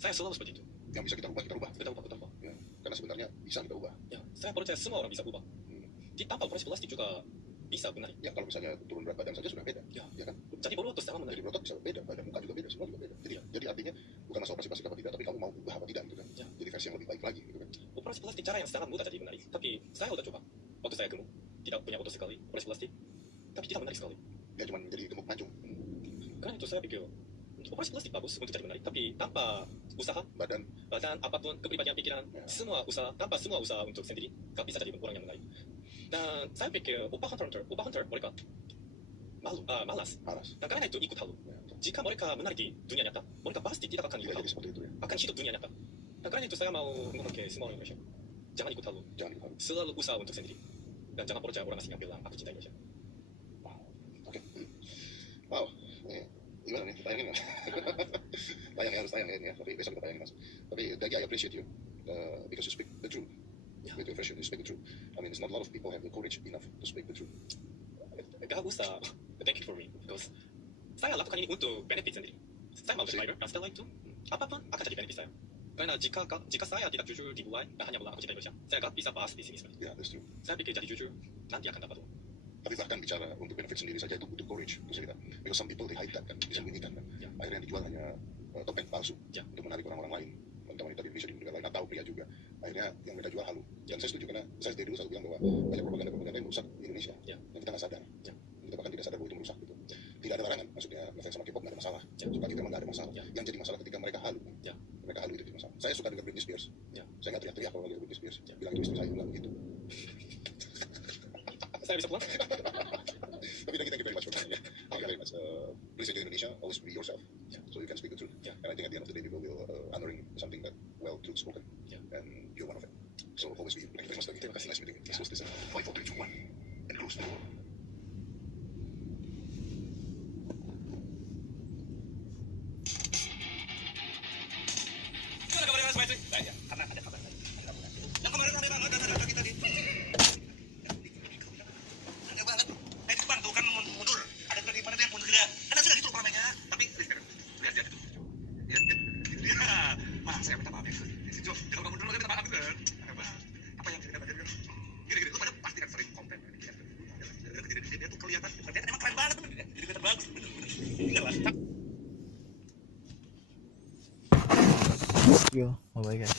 Saya selalu seperti itu. Yang bisa kita ubah, kita ubah. Kita ubah. Ya. Karena sebenarnya bisa kita ubah. Ya, saya percaya semua orang bisa ubah. Tanpa operasi plastik juga bisa menarik. Ya kalau misalnya turun berat badan saja sudah beda. Ya kan? Jadi berotot sama menarik. Jadi berotot bisa beda, badan muka juga beda, semua juga beda. Jadi artinya bukan masalah operasi plastik apa tidak, tapi kamu mau ubah apa tidak gitu kan. Ya. Jadi versi yang lebih baik lagi gitu kan. Operasi plastik cara yang sangat mudah jadi menarik. Tapi saya udah coba. Waktu saya gemuk, tidak punya otot sekali, operasi plastik. Tapi tidak menarik sekali. Ya cuma jadi gemuk mancung. Karena itu saya pikir operasi plastik bagus untuk jadi menarik, tapi tanpa usaha, badan apapun, kepribadian, pikiran, semua usaha, tanpa semua usaha untuk sendiri, gak bisa jadi orang yang menarik. Dan saya pikir upah hunter mereka malas. Dan karena itu ikut halu. Jika mereka menarik di dunia nyata, mereka pasti tidak akan ikut halu. Akan hidup dunia nyata. Dan karena itu saya mau ngomong ke semua orang Indonesia, jangan ikut halu. Selalu usaha untuk sendiri. Dan jangan percaya orang asing yang bilang aku cinta Indonesia. Wow. Gimana nih, tayangin kan? Harus tayang ya, tapi besok kita tayangin mas. Tapi Dagi, I appreciate you because you speak the truth. With your version, you speak the truth. I mean, it's not a lot of people have the courage enough to speak the truth. Gak usah thank you for me, because saya lakukan ini untuk benefit sendiri. Saya mau survivor, dan setelah itu apapun akan jadi benefit saya. Karena jika saya tidak jujur di luar dan hanya bilang aku cinta Indonesia, saya gak bisa bahas di sini seperti itu. Yeah, that's true. Saya pikir jadi jujur, nanti akan dapat uang. Tapi bahkan bicara untuk benefit sendiri saja itu butuh courage, itu cerita. Because some people they hide that kan, disembunyikan kan. Akhirnya yang dijual hanya topeng palsu untuk menarik orang-orang lain, wanita di Indonesia di negara lain atau pria juga. Akhirnya yang mereka jual halu. Dan saya setuju karena saya dari dulu selalu bilang bahwa banyak propaganda yang merusak di Indonesia dan kita nggak sadar. Kita bahkan tidak sadar bahwa itu merusak gitu. Tidak ada larangan, maksudnya ngefans sama K-pop nggak ada masalah. Suka kita memang nggak ada masalah. Yang jadi masalah ketika mereka halu. Mereka halu itu jadi masalah. Saya suka dengan Britney Spears. Saya nggak teriak-teriak kalau lagi Britney Spears. Bilang itu istri saya bilang begitu. Saya bisa pulang. Tapi thank you very much for that. Thank you very much. Please enjoy Indonesia. Always be yourself, so you can speak the truth. And I think at the end of the day, people will honoring something that truth spoken, and you're one of it. So always be you. Thank you very much. Nice meeting you. Let's close this. 5, 4, 3, 2, 1, and close the door. Gimana kabarnya Mas Maestri? Banyak, karena ada kabar lagi. Yang kemarin ada kita. Aneh banget. Itu Bang, tuh kan mundur. Ada tadi mana tuh yang mundur dia. Kan sudah gitu ramainya. Tapi lihat itu. Dia. Malah saya minta maaf ya. Jo, kalau kamu dulu minta maaf gitu. Apa yang kita katakan? Gini, lu pada pasti kan sering komplain. Dia tuh kelihatan emang keren banget tuh. Jadi kelihatan bagus. Bener lah. Yo, bye guys.